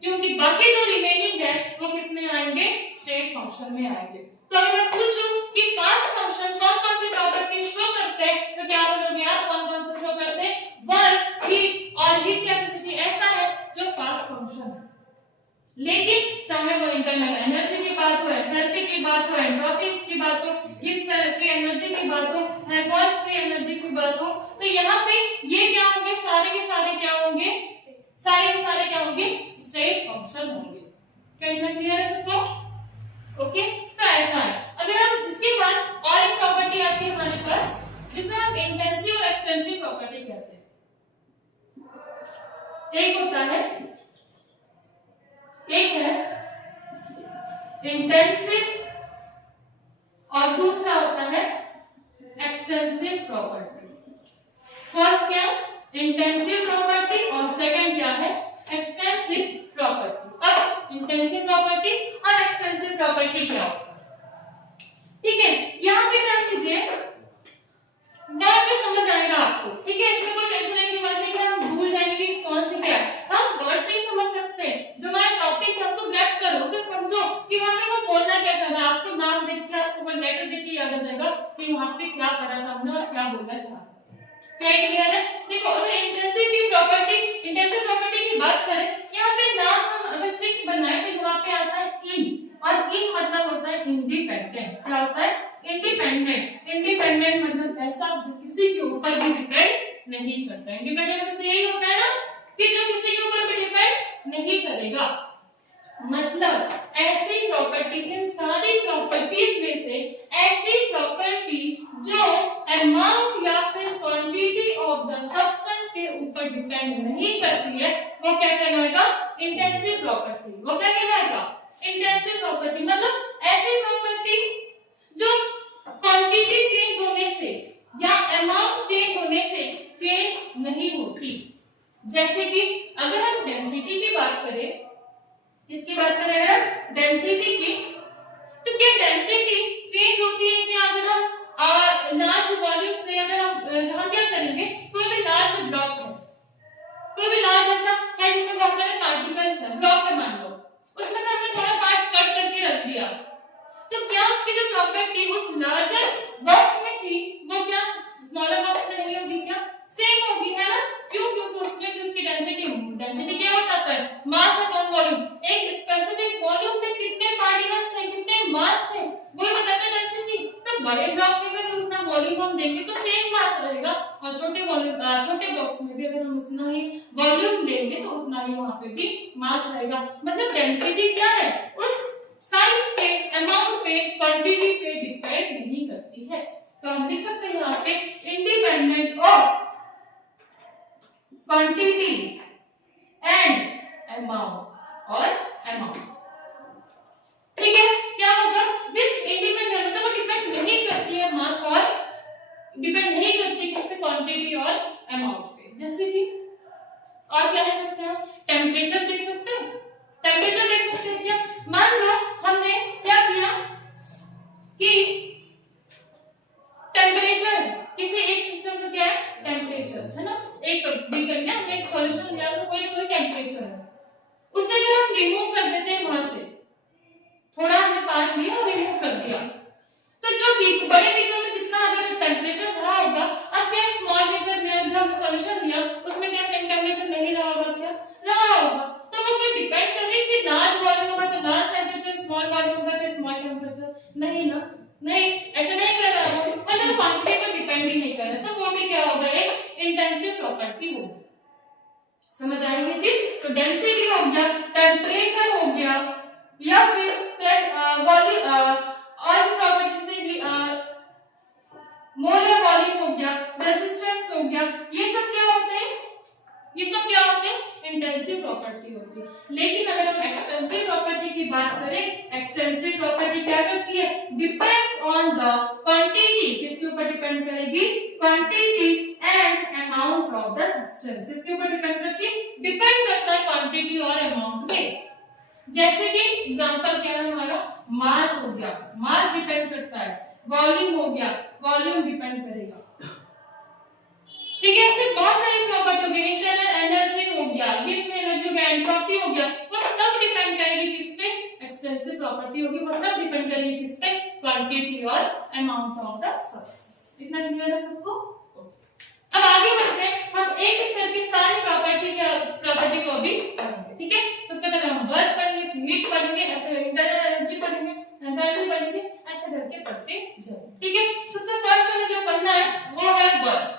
क्योंकि बाकी जो रिमेनिंग है वो किस में आएंगे? स्टेट फंक्शन में आएंगे। तो अगर मैं पूछूं कि पाथ फंक्शन कौन-कौन सी प्रॉपर्टी शो करते हैं तो क्या बोलोगे आप? कौन-कौन से शो करते हैं? वर्क, हीट और हीट कैपेसिटी ऐसा है जो पाथ फंक्शन है। लेकिन चाहे वो इंटरनल एनर्जी की बात हो, एंथैल्पी की बात हो, एंट्रोपी की बात हो, इस फ्री एनर्जी की बात हो, हेबर्स फ्री एनर्जी की बात हो, तो यहाँ पे ये क्या होंगे? सारे के सारे क्या होंगे? सारे के सारे क्या होंगे? स्टेट फंक्शन होंगे। क्या इतना क्लियर है सबको? ओके, तो ऐसा है। अगर हम इसके बाद और एक प्रॉपर्टी आती है हमारे पास जिसे हम इंटेंसिव और एक्सटेंसिव प्रॉपर्टी कहते हैं। एक है इंटेंसिव और दूसरा होता है एक्सटेंसिव प्रॉपर्टी। फर्स्ट क्या? इंटेंसिव प्रॉपर्टी और सेकंड क्या है? Extensive property. अब इंटेंसिव प्रॉपर्टी और एक्सटेंसिव प्रॉपर्टी क्या होता है? ठीक है, यहाँ पे ध्यान दीजिए, वर्ड में समझ आएगा आपको। ठीक है, इसमें कोई टेंशन लेने की बात नहीं कि हम भूल जाएंगे कि कौन सी क्या है। हम वर्ड से ही समझ सकते हैं। जो हमारा टॉपिक है उसको ग्रैब करो, उसे समझो कि वहां पे वो बोलना क्या चाह रहा है। आपको नाम देख के, आपको वर्ड लेटर देख के याद आ जाएगा कि वहां पे क्या पढ़ा था हमने और क्या बोलना चाह रहा था। क्या क्लियर है? देखो, अगर इंटेंसिव प्रॉपर्टी की बात करें, यहाँ पे नाम हम अगर फिक्स बनाए तो यहाँ पे आता है इन, और इन मतलब होता है इंडिपेंडेंट। क्या होता है? इंडिपेंडेंट। इंडिपेंडेंट मतलब ऐसा जो किसी के ऊपर भी डिपेंड नहीं करता। इंडिपेंडेंट मतलब यही होता है ना कि जो किसी के ऊपर भी डिपेंड नहीं करेगा। मतलब ऐसी प्रॉपर्टी, इन सारी प्रॉपर्टीज में से ऐसी प्रॉपर्टी जो अमाउंट या फिर क्वांटिटी ऑफ द सब्सटेंस के ऊपर डिपेंड नहीं करती है, वो क्या कहलाएगा? Intensive property. वो क्या कहलाएगा? Intensive property. मतलब ऐसी प्रॉपर्टी जो क्वांटिटी चेंज होने से या अमाउंट चेंज होने से चेंज नहीं होती। जैसे कि अगर हम डेंसिटी की बात करें, इसकी बात करें हम डेंसिटी की, तो क्या डेंसिटी चेंज होती है कि अगर हम लार्ज वॉल्यूम से अगर हम क्या करेंगे? कोई भी लार्ज ब्लॉक है, कोई भी लार्ज ऐसा है जिसमें बहुत सारे पार्टिकल्स है, ब्लॉक है मान लो, उसमें से हमने थोड़ा पार्ट कट करके रख दिया, तो क्या उसकी जो प्रॉपर्टी उस लार्जर बॉक्स में थी वो क्या स्मॉलर बॉक्स में नहीं होगी? क्या सेम होगी, है ना? क्यों? क्योंकि उसमें भी उसकी डेंसिटी क्या बताता है? Mass upon volume. एक स्पेसिफिक वॉल्यूम में कितने पार्टिकल्स थे, कितने मास थे, वो बताता है डेंसिटी। तो बड़े ब्लॉक में भी उतना वॉल्यूम हम देंगे तो सेम मास रहेगा, और छोटे बॉक्स में भी अगर हम उतना ही वॉल्यूम लेंगे तो उतना ही वहां पे भी मास रहेगा। मतलब डेंसिटी क्या है? उस साइज पे, अमाउंट पे, क्वांटिटी पे डिपेंड नहीं करती है। तो हम लिख सकते हैं यहाँ पे independent of quantity and amount और अमाउंट। ठीक है, क्या होगा? विच इंडिपेंडेंट मतलब वो डिपेंड नहीं करती है मास और डिपेंड नहीं करती किस पे? क्वांटिटी और अमाउंट। जैसे कि और क्या ले सकते हैं, टेम्परेचर देख सकते हैं, टेम्परेचर देख सकते हैं क्या, मान लो हमने क्या किया कि टेम्परेचर किसी एक सिस्टम का क्या है, टेम्परेचर है ना, एक बीकर में हमने एक सॉल्यूशन लिया तो कोई ना कोई टेम्परेचर है, उसे अगर हम रिमूव कर देते हैं वहां से, थोड़ा हमने पानी लिया और रिमूव कर दिया, तो जो बड़े बीकर में जितना अगर टेम्परेचर रहा होगा, अब क्या स्मॉल बीकर में जो हमने सॉल्यूशन लिया उसमें क्या सेम टेम्परेचर नहीं रहा होगा, क्या रहा होगा, तो वो क्या डिपेंड करे कि लार्ज वॉल्यूम होगा तो लार्ज टेम्परेचर, स्मॉल वॉल्यूम होगा तो स्मॉल टेम्परेचर, नहीं ना, नहीं ऐसा नहीं कर रहा है, मतलब क्वांटिटी पर डिपेंड ही नहीं कर रहा, तो वो भी क्या होगा, एक इंटेंसिव प्रॉपर्टी होगी, समझ आएगी चीज, तो डेंसिटी हो गया, टेम्परेचर हो गया, या फिर वॉल्यूम और भी प्रॉपर्टी से भी मोलर वॉल्यूम हो गया, रेजिस्टेंस हो गया, ये सब क्या होते हैं, ये सब क्या होते हैं, इंटेंसिव प्रॉपर्टी होती है। लेकिन अगर हम एक्सटेंसिव प्रॉपर्टी की बात करें, एक्सटेंसिव प्रॉपर्टी क्या करती है, डिपेंड्स ऑन द क्वांटिटी, किसके ऊपर डिपेंड करेगी, quantity and amount of the substance, किसके ऊपर डिपेंड करती है, डिपेंड करता है क्वांटिटी और अमाउंट पे, जैसे कि एग्जांपल क्या है हमारा, मास हो गया, मास डिपेंड करता है, वॉल्यूम हो गया, वॉल्यूम डिपेंड करेगा, ठीक है, ऐसे बहुत सारी प्रॉपर्टी हो गई, इंटरनल एनर्जी हो गया, किस में एनर्जी हो गया, एंट्रोपी हो गया, वो सब डिपेंड करेगी किस पे, एक्सटेंसिव प्रॉपर्टी होगी, वो सब डिपेंड करेगी किस पे, क्वांटिटी और अमाउंट ऑफ द सब्सटेंस। इतना क्लियर है सबको? अब आगे बढ़ते हैं, हम एक एक करके सारी प्रॉपर्टी को भी पढ़ेंगे, ठीक है, सबसे पहले हम वर्क पढ़ेंगे, हीट पढ़ेंगे, ऐसे इंटरनल एनर्जी पढ़ेंगे, एंथैल्पी पढ़ेंगे, ऐसे करके पढ़ते जाएंगे, ठीक है। सबसे फर्स्ट हमें जो पढ़ना है वो है वर्क।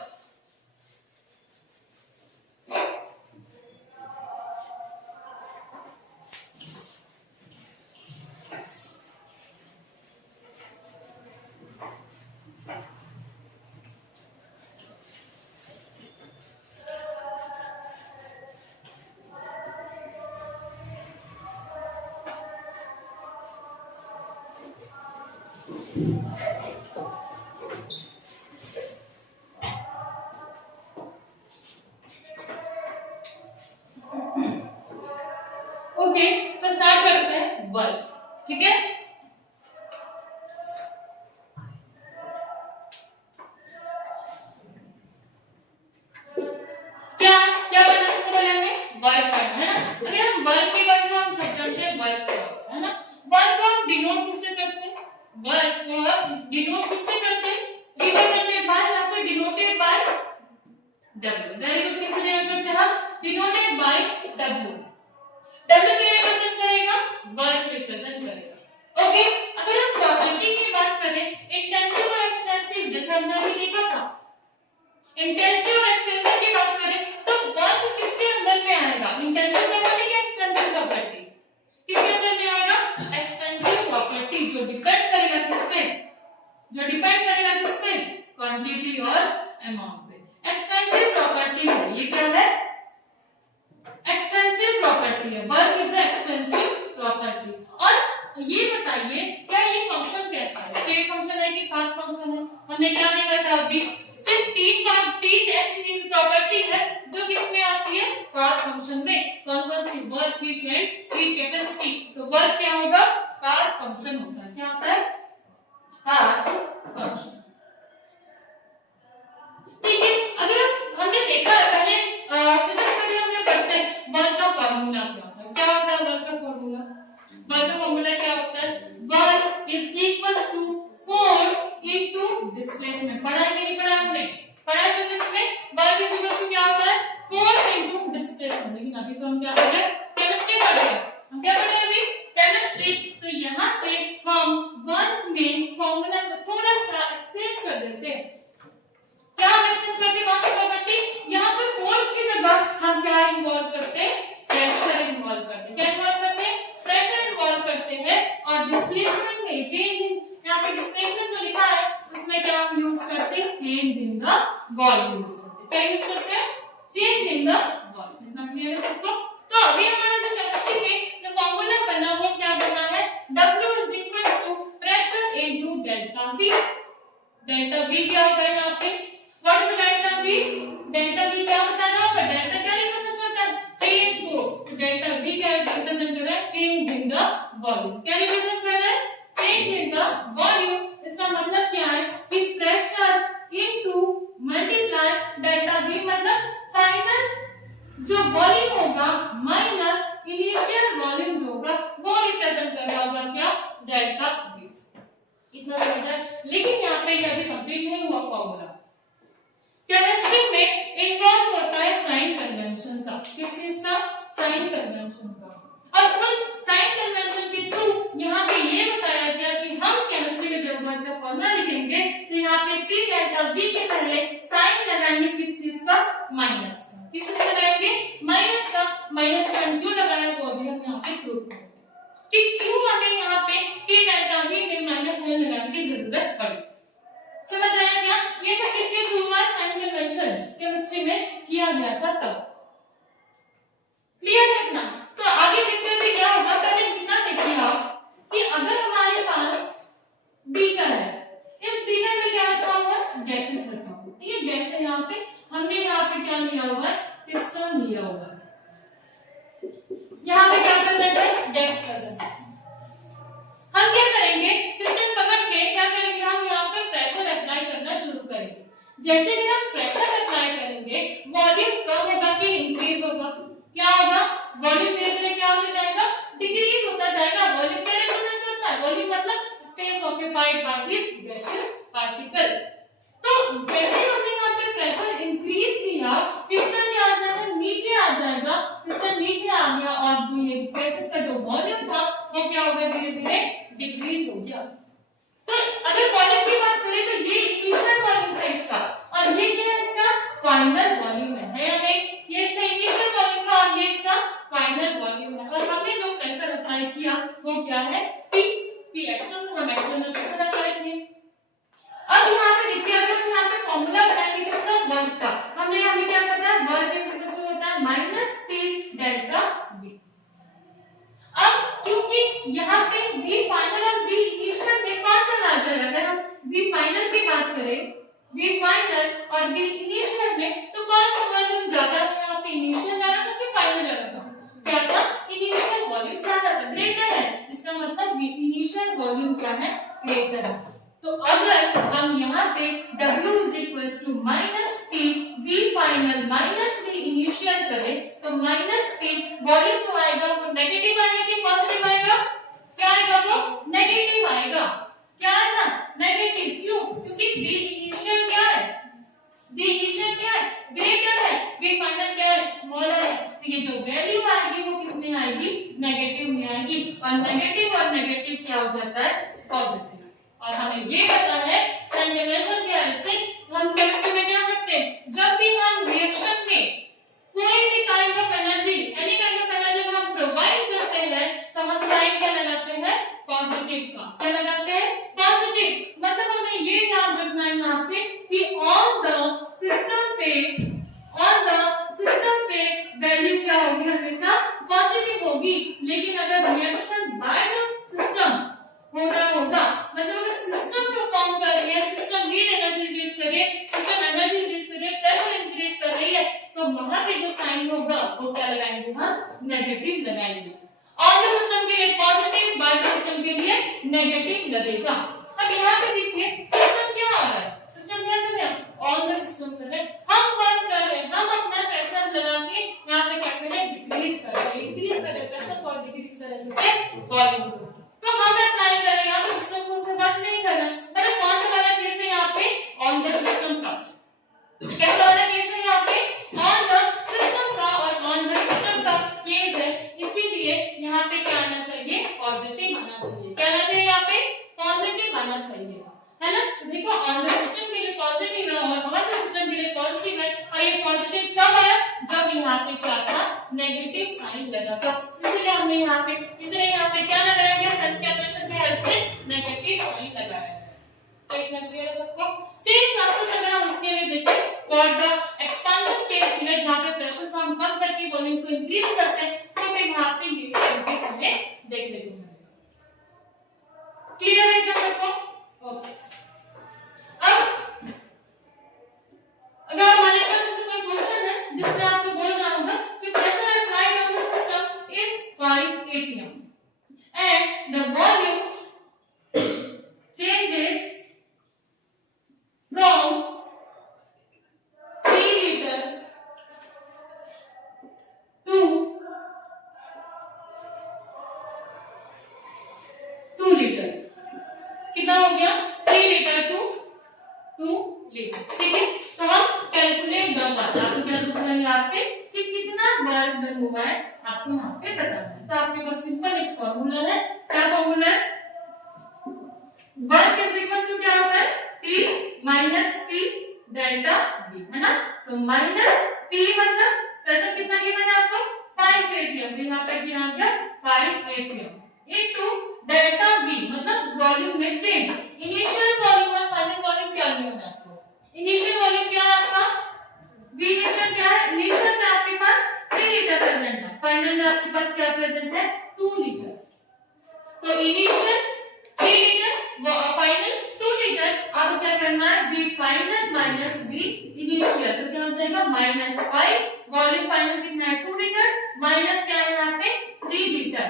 ओके, तो स्टार्ट करते हैं वर्क, ठीक है। क्या क्या पढ़ना है, सबसे पहले हमें वर्क पढ़ना है ना, अगर हम वर्क की बात करें, हम सब जानते हैं वर्क क्या होता है ना, वर्क को हम डिनोट किससे करते हैं, वर्क को हम डिनोट किससे करते हैं, रिप्रेजेंटेड बाय या फिर denoted by W, very good, किससे डिनोट करते हैं हम, डिनोटेड बाय W, W क्या रिप्रेजेंट करेगा, वर्क रिप्रेजेंट करेगा, ओके। अगर हम प्रॉपर्टी की बात करें, इंटेंसिव और एक्सटेंसिव, जैसे हमने अभी देखा था, इंटेंसिव और एक्सटेंसिव की बात करें तो वर्क किसके अंदर में आएगा, इंटेंसिव प्रॉपर्टी या एक्सटेंसिव प्रॉपर्टी, किसके अंदर में आएगा, एक्सटेंसिव प्रॉपर्टी, जो डिपेंड करेगा किस पे, जो डिपेंड करेगा किस पे, क्वांटिटी और अमाउंट पे, एक्सटेंसिव प्रॉपर्टी है, ये क्या है, एक्सटेंसिव प्रॉपर्टी है, वर्क इज एक्सटेंसिव प्रॉपर्टी। और ये बताइए क्या ये फंक्शन कैसा है, स्टेट फंक्शन है कि पाथ फंक्शन है, हमने क्या देखा था अभी, सिर्फ तीन ऐसी चीज प्रॉपर्टी है जो किसमें आती है, पाथ फंक्शन में, कौन कौन सी, work, heat and heat capacity, तो वर्क क्या होगा, पाथ फंक्शन होता है, क्या होता है, पाथ फंक्शन, ठीक है। अगर हमने देखा है पहले फिजिक्स में भी हमने पढ़ते हैं वर्क का फार्मूला क्या होता है वर्क का फार्मूला, वर्क का फार्मूला क्या होता है, work is equals to force into displacement, पढ़ा है कि नहीं पढ़ा हमने, पढ़ा है फिजिक्स में, वर्क इज इक्वल्स टू क्या होता है, फोर्स इनटू डिस्प्लेसमेंट, लेकिन अभी तो हम क्या पढ़ रहे हैं, केमिस्ट्री पढ़ रहे हैं, हम क्या पढ़ रहे हैं अभी, केमिस्ट्री, तो यहाँ पे हम वर्क में फार्मूला को थोड़ा सा एक्सचेंज कर देते हैं, क्या हम एक्सचेंज करते, कौन सी प्रॉपर्टी, यहाँ पे फोर्स की जगह हम क्या इन्वॉल्व करते हैं, प्रेशर इन्वॉल्व करते हैं, क्या इन्वॉल्व करते हैं, प्रेशर इन्वॉल्व करते हैं, और डिस्प्लेसमेंट में चेंज इन, यहाँ पे डिस्प्लेसमेंट जो लिखा है उसमें क्या हम यूज करते हैं, change in the volume use करते हैं, क्या यूज करते हैं, चेंज इन द वॉल्यूम, इतना क्लियर है सबको। तो अभी हमारा जो केमिस्ट्री में जो फार्मूला बना वो क्या बना है, W is equal to pressure into delta V, delta V क्या होगा यहाँ पे, what is delta V, delta V क्या बताना, फॉर्मूला। केमिस्ट्री में इन्वॉल्व होता है साइन कन्वेंशन का, किस चीज का? साइन कन्वेंशन का। और उस साइन कन्वेंशन के थ्रू यहाँ पे ये बताया गया कि हम केमिस्ट्री में जब वर्क का फॉर्मूला लिखेंगे तो यहाँ पे P डेल्टा V के पहले साइन लगाएंगे किस चीज का? माइनस का। किस चीज लगाएंगे? माइनस का। माइनस का क्यों लगाया वो भी हम यहाँ पे प्रूव करेंगे कि क्यों हमें यहाँ पे P डेल्टा V में माइनस साइन लगाने की जरूरत पड़ी। समझ आया क्या? ये सब किसके थ्रू हुआ? साइन कन्वेंशन केमिस्ट्री में किया गया था तब। क्लियर है इतना? तो आगे देखते हुए क्या होगा, पहले इतना देखिए आप कि अगर हमारे पास बीकर है, इस बीकर में क्या रखा हुआ है? गैसेस रखा हुआ है। ठीक है, जैसे यहाँ पे हमने यहाँ पे क्या लिया हुआ है? पिस्टन लिया हुआ है। यहाँ पे क्या प्रेजेंट है? गैस प्रेजेंट है। हम क्या करेंगे? पिस्टन पकड़ के क्या करेंगे? हम यहाँ पे प्रेशर अप्लाई करना शुरू करेंगे। जैसे कि हम प्रेशर अप्लाई करेंगे, वॉल्यूम कम होगा कि इंक्रीज होगा? क्या होगा? वॉल्यूम धीरे धीरे क्या होता जाएगा? डिक्रीज होता जाएगा। वॉल्यूम क्या रिप्रेजेंट करता है? वॉल्यूम मतलब space occupied by this gaseous particle. तो जैसे ही हमने यहाँ पे प्रेशर इंक्रीज किया, पिस्टन क्या आ जाएगा? नीचे आ जाएगा। पिस्टन नीचे आ गया और जो ये गैसेस का जो वॉल्यूम था वो क्या होगा? धीरे धीरे डिक्रीज हो गया। तो अगर वॉल्यूम की बात करें तो ये इनिशियल वॉल्यूम था इसका, और ये क्या है? इसका फाइनल वॉल्यूम है या नहीं? ये इसका इनिशियल वॉल्यूम था और ये इसका फाइनल वॉल्यूम है। और हमने जो प्रेशर अप्लाई किया वो क्या है? P। P एक्सटर्नल, हम एक्सटर्नल प्रेशर अप्लाई किए। अब यहाँ पे देखिए, अगर हम यहाँ पे फॉर्मूला बनाएंगे किसका? वर्क का। हमने यहाँ पे क्या पता है? वर्क इज इक्वल टू होता है माइनस P डेल्टा V। अब क्योंकि यहाँ पे V फाइनल और V इनिशियल में कौन सा लार्जर है? अगर हम V फाइनल की बात करें, V फाइनल और V इनिशियल में, तो कौन सा वॉल्यूम ज्यादा है? यहाँ पे इनिशियल ज्यादा था कि फाइनल ज्यादा था? क्या था? इनिशियल वॉल्यूम ज्यादा था, ग्रेटर है। इसका मतलब V इनिशियल वॉल्यूम क्या है? ग्रेटर है। तो अगर हम यहाँ पे W is equals to minus P V final minus V initial करें तो माइनस P वॉल्यूम जो आएगा वो नेगेटिव आएगा कि पॉजिटिव आएगा? क्या आएगा? वो नेगेटिव आएगा। क्या आएगा? नेगेटिव। क्यों? क्योंकि V इनिशियल क्या है? V इनिशियल क्या है? ग्रेटर है। V फाइनल क्या है? स्मॉलर है। तो ये जो वैल्यू आएगी वो किस में आएगी? नेगेटिव में आएगी। और नेगेटिव क्या हो जाता है? पॉजिटिव। और हमें ये पता है साइन कन्वेंशन के हेल्प से हम केमिस्ट्री में क्या करते हैं? जब भी हम रिएक्शन में कोई भी kind of energy, any kind of energy जब हम प्रोवाइड करते हैं तो हम साइन क्या लगाते हैं? पॉजिटिव का। क्या लगाते हैं? पॉजिटिव। मतलब हमें ये याद रखना है यहाँ पे कि ऑन द सिस्टम पे वैल्यू क्या होगी? हमेशा पॉजिटिव होगी। लेकिन अगर रिएक्शन बाय द सिस्टम हो रहा होगा, मतलब अगर सिस्टम परफॉर्म कर रही है, सिस्टम हीट एनर्जी रिलीज कर रही है, सिस्टम एनर्जी रिलीज कर रही है, प्रेशर इंक्रीज कर रही है, तो वहां पे जो साइन होगा वो क्या लगाएंगे? हम नेगेटिव लगाएंगे। ऑन द सिस्टम के लिए पॉजिटिव, बाय द सिस्टम के लिए नेगेटिव लगेगा। अब यहाँ पे देखिए सिस्टम क्या आ रहा है? सिस्टम क्या कर रहा है? ऑन द सिस्टम कर रहे हैं, हम वर्क कर रहे हैं, हम अपना प्रेशर लगा के यहाँ पे क्या कर रहे हैं? डिक्रीज कर रहे हैं, इंक्रीज कर रहे हैं प्रेशर को, डिक्रीज कर रहे हैं इससे वॉल्यूम को। तो हम अप्लाई कर रहे हैं, यहाँ पे सिस्टम को उससे वर्क नहीं करना। मतलब कौन सा वाला केस है यहाँ पे? ऑन द सिस्टम का। कैसा वाला केस है यहाँ पे? ऑन द सिस्टम का। और ऑन द सिस्टम का केस है, इसीलिए यहाँ पे क्या आना चाहिए? पॉजिटिव आना चाहिए। क्या आना चाहिए? यहाँ पे पॉजिटिव आना चाहिए, है ना? देखो ऑन द सिस्टम के लिए पॉजिटिव है और ऑन द सिस्टम के लिए पॉजिटिव है। और ये पॉजिटिव कब आया? जब यहाँ पे क्या था? नेगेटिव साइन लगा था। इसलिए हमने यहाँ पे क्या लगाया गया? साइन कन्वेंशन की हेल्प से नेगेटिव साइन लगाया है। तो इतना क्लियर है सबको? सेम प्रोसेस अगर हम उसके लिए देखें फॉर द एक्सपेंशन केस के लिए, जहाँ पे प्रेशर को हम कम करके वॉल्यूम को इंक्रीज करते हैं, तो फिर वहां पे ये केस हमें देखने को मिलेगा। क्लियर है क्या सबको? ओके। अब अगर हमारे पास ऐसा कोई क्वेश्चन है जिसमें आपको बोल रहा होगा कि pressure applied on the system is 5 atm and the volume changes from 3 liter to 2 liter, कितना लीटर। ठीक है, तो हम कैलकुलेट द वर्क, आपको क्या पूछना है यहाँ पे कि कितना वर्क डन हुआ है, आपको यहाँ पे बताना है। तो आपके पास सिंपल एक फॉर्मूला है, क्या फॉर्मूला है, वर्क इज इक्वल टू क्या होता है, P minus P delta V, है ना। तो माइनस P मतलब प्रेशर कितना गिवन है आपको 5 atm, तो यहाँ पे क्या आ गया 5 atm इनटू डेल्टा V मतलब वॉल्यूम में चेंज। इनिशियल वॉल्यूम और फाइनल वॉल्यूम क्या गिवन है आपको, इनिशियल वॉल्यूम क्या है आपका V इनिशियल क्या है, इनिशियल में आपके पास 3 लीटर प्रेजेंट है, फाइनल में आपके पास क्या प्रेजेंट है 2 लीटर। तो इनिशियल 3 लीटर, फाइनल 2 लीटर, अब क्या करना है V final minus V initial, तो क्या हो जाएगा -5, वॉल्यूम फाइनल कितना है 2 लीटर, माइनस क्या है यहाँ पे 3 लीटर।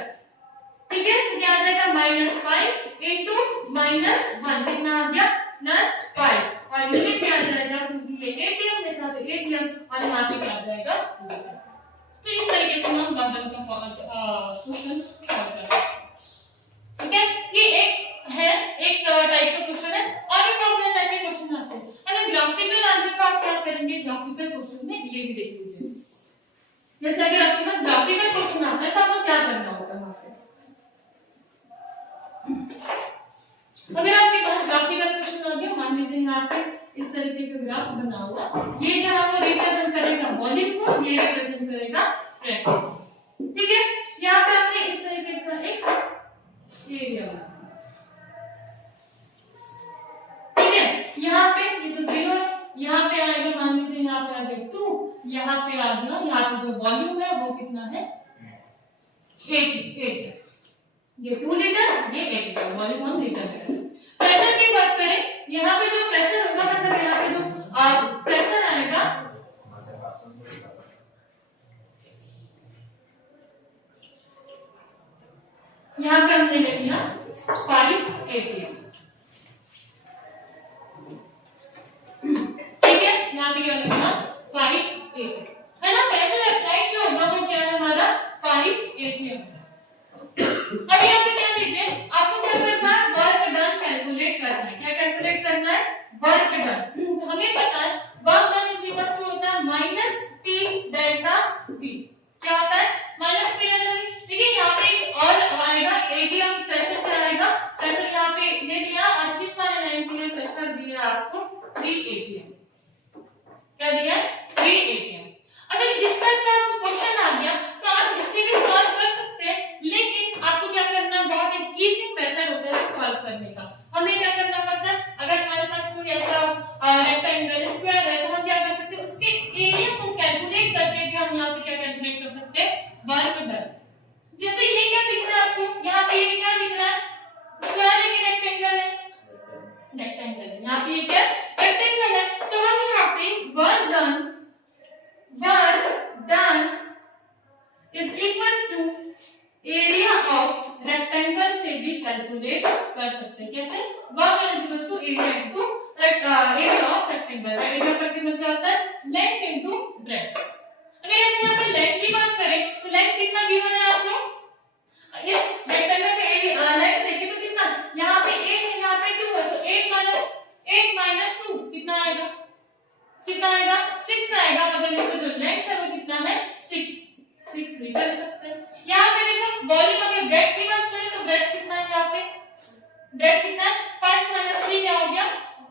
ठीक है, तो क्या आ जाएगा -5 इनटू -1 कितना आ गया +5, और यूनिट क्या आ जाएगा क्योंकि ये एटीएम देखा तो एटीएम, और यहाँ पे क्या आ जाएगा लीटर। तो इस तरीके से हम गबन का क्वेश्चन सॉल्व कर सकते हैं। ठीक है, ये एक टाइप का क्वेश्चन है, और भी बहुत सारे टाइप के क्वेश्चन आते हैं। अगर ग्राफिकल आंसर को आप क्या करेंगे, ग्राफिकल क्वेश्चन में ये भी देख लीजिए, जैसे अगर आपके पास ग्राफिकल क्वेश्चन आता है तो आपको क्या करना होगा वहां पे, अगर आपके पास ग्राफिकल क्वेश्चन आ गया, मान लीजिए यहाँ पे इस तरीके का ग्राफ बना हुआ, ये जो आपको रिप्रेजेंट करेगा वॉल्यूम को, ये रिप्रेजेंट करेगा प्रेशर। ठीक है, यहाँ पे आपने इस तरीके का एक एरिया बना, ठीक है, यहाँ पे ये तो 0 है, यहाँ पे आएगा मान लीजिए यहाँ पे आ गया 2, यहाँ पे आ गया, यहाँ पे जो वॉल्यूम है वो कितना है 8, ये 2 लीटर, ये 8 लीटर, वॉल्यूम हम लीटर में। प्रेशर की बात करें, यहाँ पे जो प्रेशर होगा मतलब यहाँ पे जो प्रेशर आएगा, यहाँ पे हमने ले लिया 5 atm, ठीक है, यहाँ पे क्या लिखा 5 atm, है ना। प्रेशर अप्लाइड जो होगा वो क्या है हमारा 5 atm। अब यहाँ पे ध्यान दीजिए, आपको क्या करना है, वर्क डन कैलकुलेट करना है। क्या कैलकुलेट करना है, वर्क डन। तो हमें पता है work done is equal to होता है माइनस P डेल्टा V। क्या होता है माइनस P डेल्टा V। देखिए यहाँ पे एक और आएगा एटीएम, प्रेशर क्या आएगा, प्रेशर यहाँ पे ले लिया, और किस वाले लाइन के लिए प्रेशर दिया आपको 3 atm, क्या दिया 3 atm। अगर इस टाइप का आपको क्वेश्चन आ गया तो आप इससे भी सॉल्व कर सकते हैं, लेकिन आपको क्या करना है, बहुत एक इजी मेथड होता है सॉल्व करने का। हमें क्या करना पड़ता है, अगर हमारे पास कोई ऐसा रेक्टेंगल स्क्वायर है तो हम क्या कर सकते हैं, उसके एरिया को कैलकुलेट करके भी हम यहाँ पे क्या कैलकुलेट कर सकते हैं, वर्क डन। जैसे ये क्या दिख रहा है आपको, यहाँ पे ये क्या दिख रहा है, स्क्वायर है कि रेक्टेंगल है, रेक्टेंगल है, यहाँ पे ये क्या रेक्टेंगल है, तो हम यहाँ पे work done is equals to area of rectangle से भी कैलकुलेट कर सकते हैं। कैसे, work done is equals to area into area of rectangle। area of rectangle क्या होता है, लेंथ into ब्रेड्थ। अगर हम यहाँ पे लेंथ की बात करें तो लेंथ कितना गिवन है आपको, इस रेक्टेंगल का एरिया लेंथ देखिए तो कितना, यहाँ पे 8 है, यहाँ पे 2 है, तो 8 माइनस 2 कितना आएगा, 6 आएगा, मतलब इसका जो लेंथ है वो कितना है 6 मीटर लिख सकते हैं। यहाँ पे देखो वॉल्यूम, अगर ब्रेड्थ की बात करें तो ब्रेड्थ कितना है, यहाँ पे ब्रेड्थ कितना है 5 माइनस 3 क्या हो गया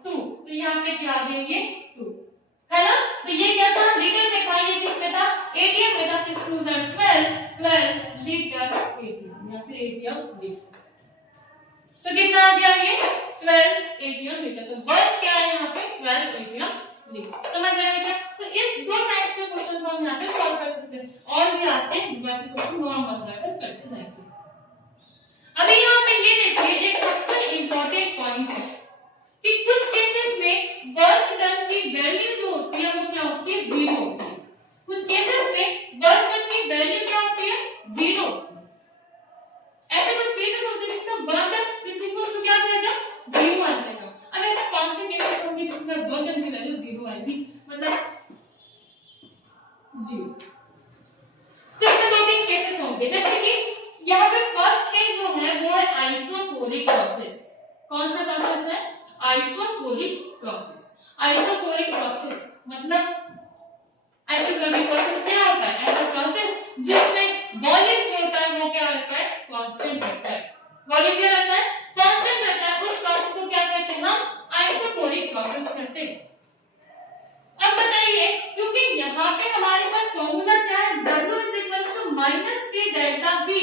2, तो यहाँ पे क्या आ गया ये 2, है ना। तो ये क्या था, लीटर में था, ये किसमें था, एटीएम में था, 6 2 12 लीटर एटीएम या फिर एटीएम लीटर। तो कितना आ गया ये 12 एटीएम लीटर। तो वर्क क्या है यहाँ पे 12 एटीएम लीटर, समझ आया क्या। तो इस दो टाइप के क्वेश्चन को हम यहाँ पे सॉल्व कर सकते हैं, और भी आते हैं बाकी क्वेश्चन वो हम बनाकर करते जाएंगे। अभी यहाँ पे ये देखिए, एक सबसे इंपॉर्टेंट पॉइंट है कि कुछ केसेस में वर्क डन की वैल्यू जो होती है वो क्या होती है 0 होती है, कुछ केसेस में वर्क डन की वैल्यू क्या होती है 0। ऐसे कुछ केसेस होते हैं जिसमें work done is equal to क्या आ जाएगा 0 आ जाएगा। अब ऐसे कौन से केसेस होंगे जिसमें वर्क डन की वैल्यू 0 आएगी, मतलब 0। तो इसमें 2-3 केसेस होंगे, जैसे कि यहाँ पे फर्स्ट केस जो है वो है आइसोकोरिक प्रोसेस। कौन सा प्रोसेस है, आइसोकोरिक प्रोसेस। आइसोकोरिक प्रोसेस मतलब आइसोकोरिक प्रोसेस क्या होता है? ऐसा प्रोसेस जिसमें वॉल्यूम जो होता है वो क्या रहता है? कांस्टेंट रहता है। वॉल्यूम क्या रहता है? कांस्टेंट रहता है। उस प्रोसेस को क्या कहते हैं? हम आइसोकोरिक प्रोसेस कहते हैं। अब बताइए, क्योंकि यहाँ पे हमारे पास फॉर्मूला क्या है? W - P delta V।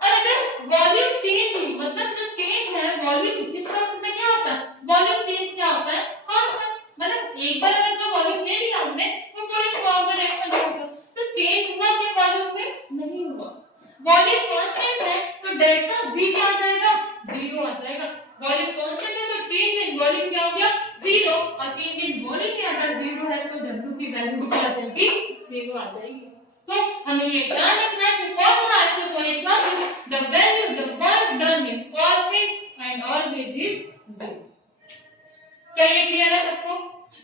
और अगर वॉल्यूम चेंज ही मतलब जो चेंज है वॉल्यूम, इस प्रोसेस में क्या होता है? वॉल्यूम चेंज क्या होता है? कांस्टेंट। मतलब एक बार अगर जो वॉल्यूम ले लिया हमने वो पूरे थ्रू द रिएक्शन होगा, तो चेंज हुआ क्या वॉल्यूम में? नहीं हुआ। वॉल्यूम कांस्टेंट है तो डेल्टा V क्या आ जाएगा? 0 आ जाएगा। वॉल्यूम कांस्टेंट है तो चेंज इन वॉल्यूम क्या हो गया? 0। और चेंज इन वॉल्यूम के अगर 0 है तो W की वैल्यू भी क्या आ जाएगी? 0 आ जाएगी। तो हमें ये ध्यान रखना है कि for the isochoric process the value the work done is always is 0। क्या ये क्लियर है सबको?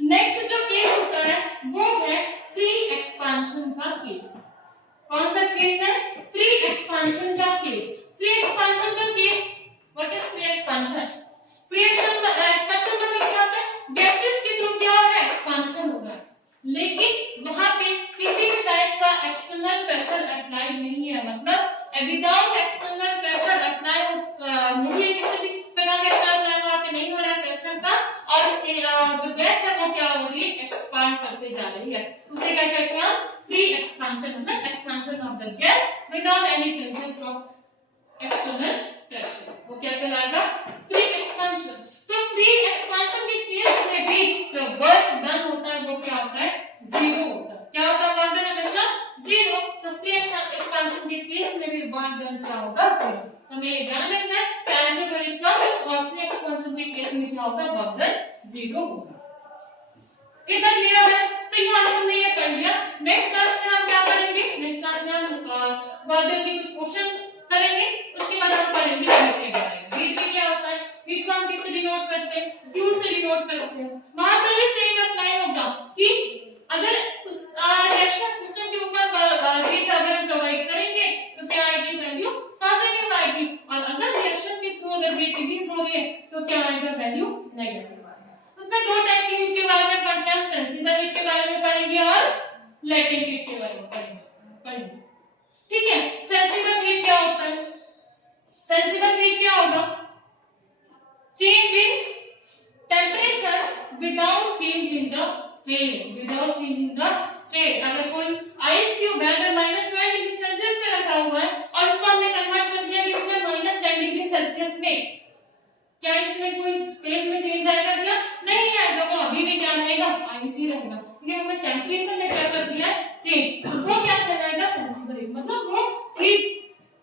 नेक्स्ट जो केस होता है वो है फ्री एक्सपांशन का केस। कौन सा केस है? फ्री एक्सपांशन का केस। फ्री एक्सपांशन का case, what is free expansion? Free expansion मतलब क्या होता है? गैसेस के थ्रू क्या हो रहा है? एक्सपांशन हो रहा है, लेकिन वहां पे किसी भी टाइप का एक्सटर्नल प्रेशर अप्लाई नहीं है। मतलब विदाउट एक्सटर्नल प्रेशर अप्लाई नहीं है, किसी भी प्रकार का एक्सटर्नल अप्लाई वहां पे नहीं हो रहा है प्रेशर का, और जो गैस है वो क्या हो रही है? एक्सपांड करते जा रही है। उसे क्या कहते हैं? Free expansion. मतलब expansion of the gas without any presence of external pressure, वो क्या कहलाएगा? Free expansion. तो फ्री एक्सपांशन के केस में भी जो वर्क डन होता है वो क्या होता है? 0 होता है। क्या होता है? वर्क डन हमेशा 0। तो फ्री एक्सपांशन के केस में भी वर्क डन क्या होगा? 0। हमें ये ध्यान रखना है कि आइसोकोरिक प्रोसेस और फ्री एक्सपांशन के केस में क्या होगा? वर्क डन 0 होगा। इतना क्लियर है? तो यहाँ तक हमने ये पढ़ लिया। नेक्स्ट क्लास में हम क्या पढ़ेंगे? नेक्स्ट क्लास में हम वर्क डन के कुछ क्वेश्चन करेंगे, उसके बाद हम पढ़ेंगे हीट के बारे में। हीट भी क्या होता है? हीट को हम किससे डिनोट करते हैं? Q से डिनोट करते हैं। वहां पर भी सेम अप्लाई होगा कि अगर उस रिएक्शन सिस्टम के ऊपर हीट अगर प्रोवाइड करेंगे तो क्या आएगी? वैल्यू पॉजिटिव आएगी, और अगर रिएक्शन के थ्रू अगर हीट रिलीज हो रही है तो क्या आएगा? वैल्यू नेगेटिव आएगा। उसमें दो टाइप की हीट के बारे में पढ़ते हैं, सेंसिबल हीट के बारे में पढ़ेंगे और लेटेंट हीट के बारे में पढ़ेंगे। ठीक है? सेंसिबल हीट क्या होता है? सेंसिबल हीट क्या होगा? Change in temperature without change in the phase, without change in the state. अगर कोई आइस क्यूब है अगर -12 डिग्री सेल्सियस पे रखा हुआ है और उसको हमने कन्वर्ट कर दिया किसमें? -10 डिग्री सेल्सियस में, क्या इसमें कोई फेज में चेंज आएगा? क्या नहीं आएगा। वो अभी भी क्या रहेगा? आइस ही रहेगा, क्योंकि हमने टेम्परेचर में क्या कर दिया? चेंज। वो क्या कहलाएगा? Sensible heat. मतलब वो हीट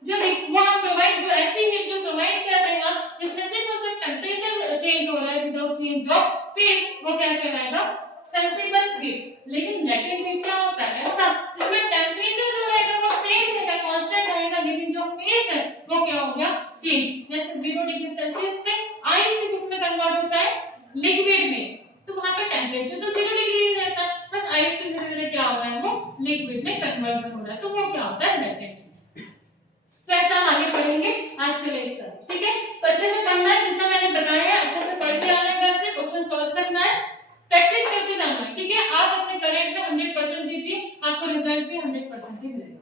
जो वहां प्रोवाइड, जो ऐसी हीट जो प्रोवाइड कर देगा जिसमें सिर्फ और सिर्फ टेम्परेचर चेंज हो रहा है विदाउट चेंज ऑफ फेज, वो क्या कहलाएगा? Sensible heat. लेकिन लेटेंट हीट क्या होता है? ऐसा जिसमें टेम्परेचर जो रहेगा वो सेम रहेगा, कांस्टेंट रहेगा, लेकिन जो फेज है वो क्या हो गया? चेंज। जैसे 0 डिग्री सेल्सियस पे आइस किसमें कन्वर्ट होता है? लिक्विड में। तो वहां पे टेम्परेचर तो 0 डिग्री ही रहता है, बस आइस से धीरे-धीरे क्या हो रहा है? वो लिक्विड में कन्वर्जन हो रहा है, तो वो क्या होता है? लेटेंट। तो ऐसा हम आगे पढ़ेंगे आज के लिए इतना। ठीक है? तो अच्छे से पढ़ना है, जितना मैंने बताया है अच्छे से पढ़ के आना है, घर से क्वेश्चन सॉल्व करना है, प्रैक्टिस करते जाना है। ठीक है? आप अपने करियर में 100% दीजिए, आपको रिजल्ट भी 100% ही मिलेगा।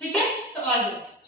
ठीक है? तो ऑल द बेस्ट।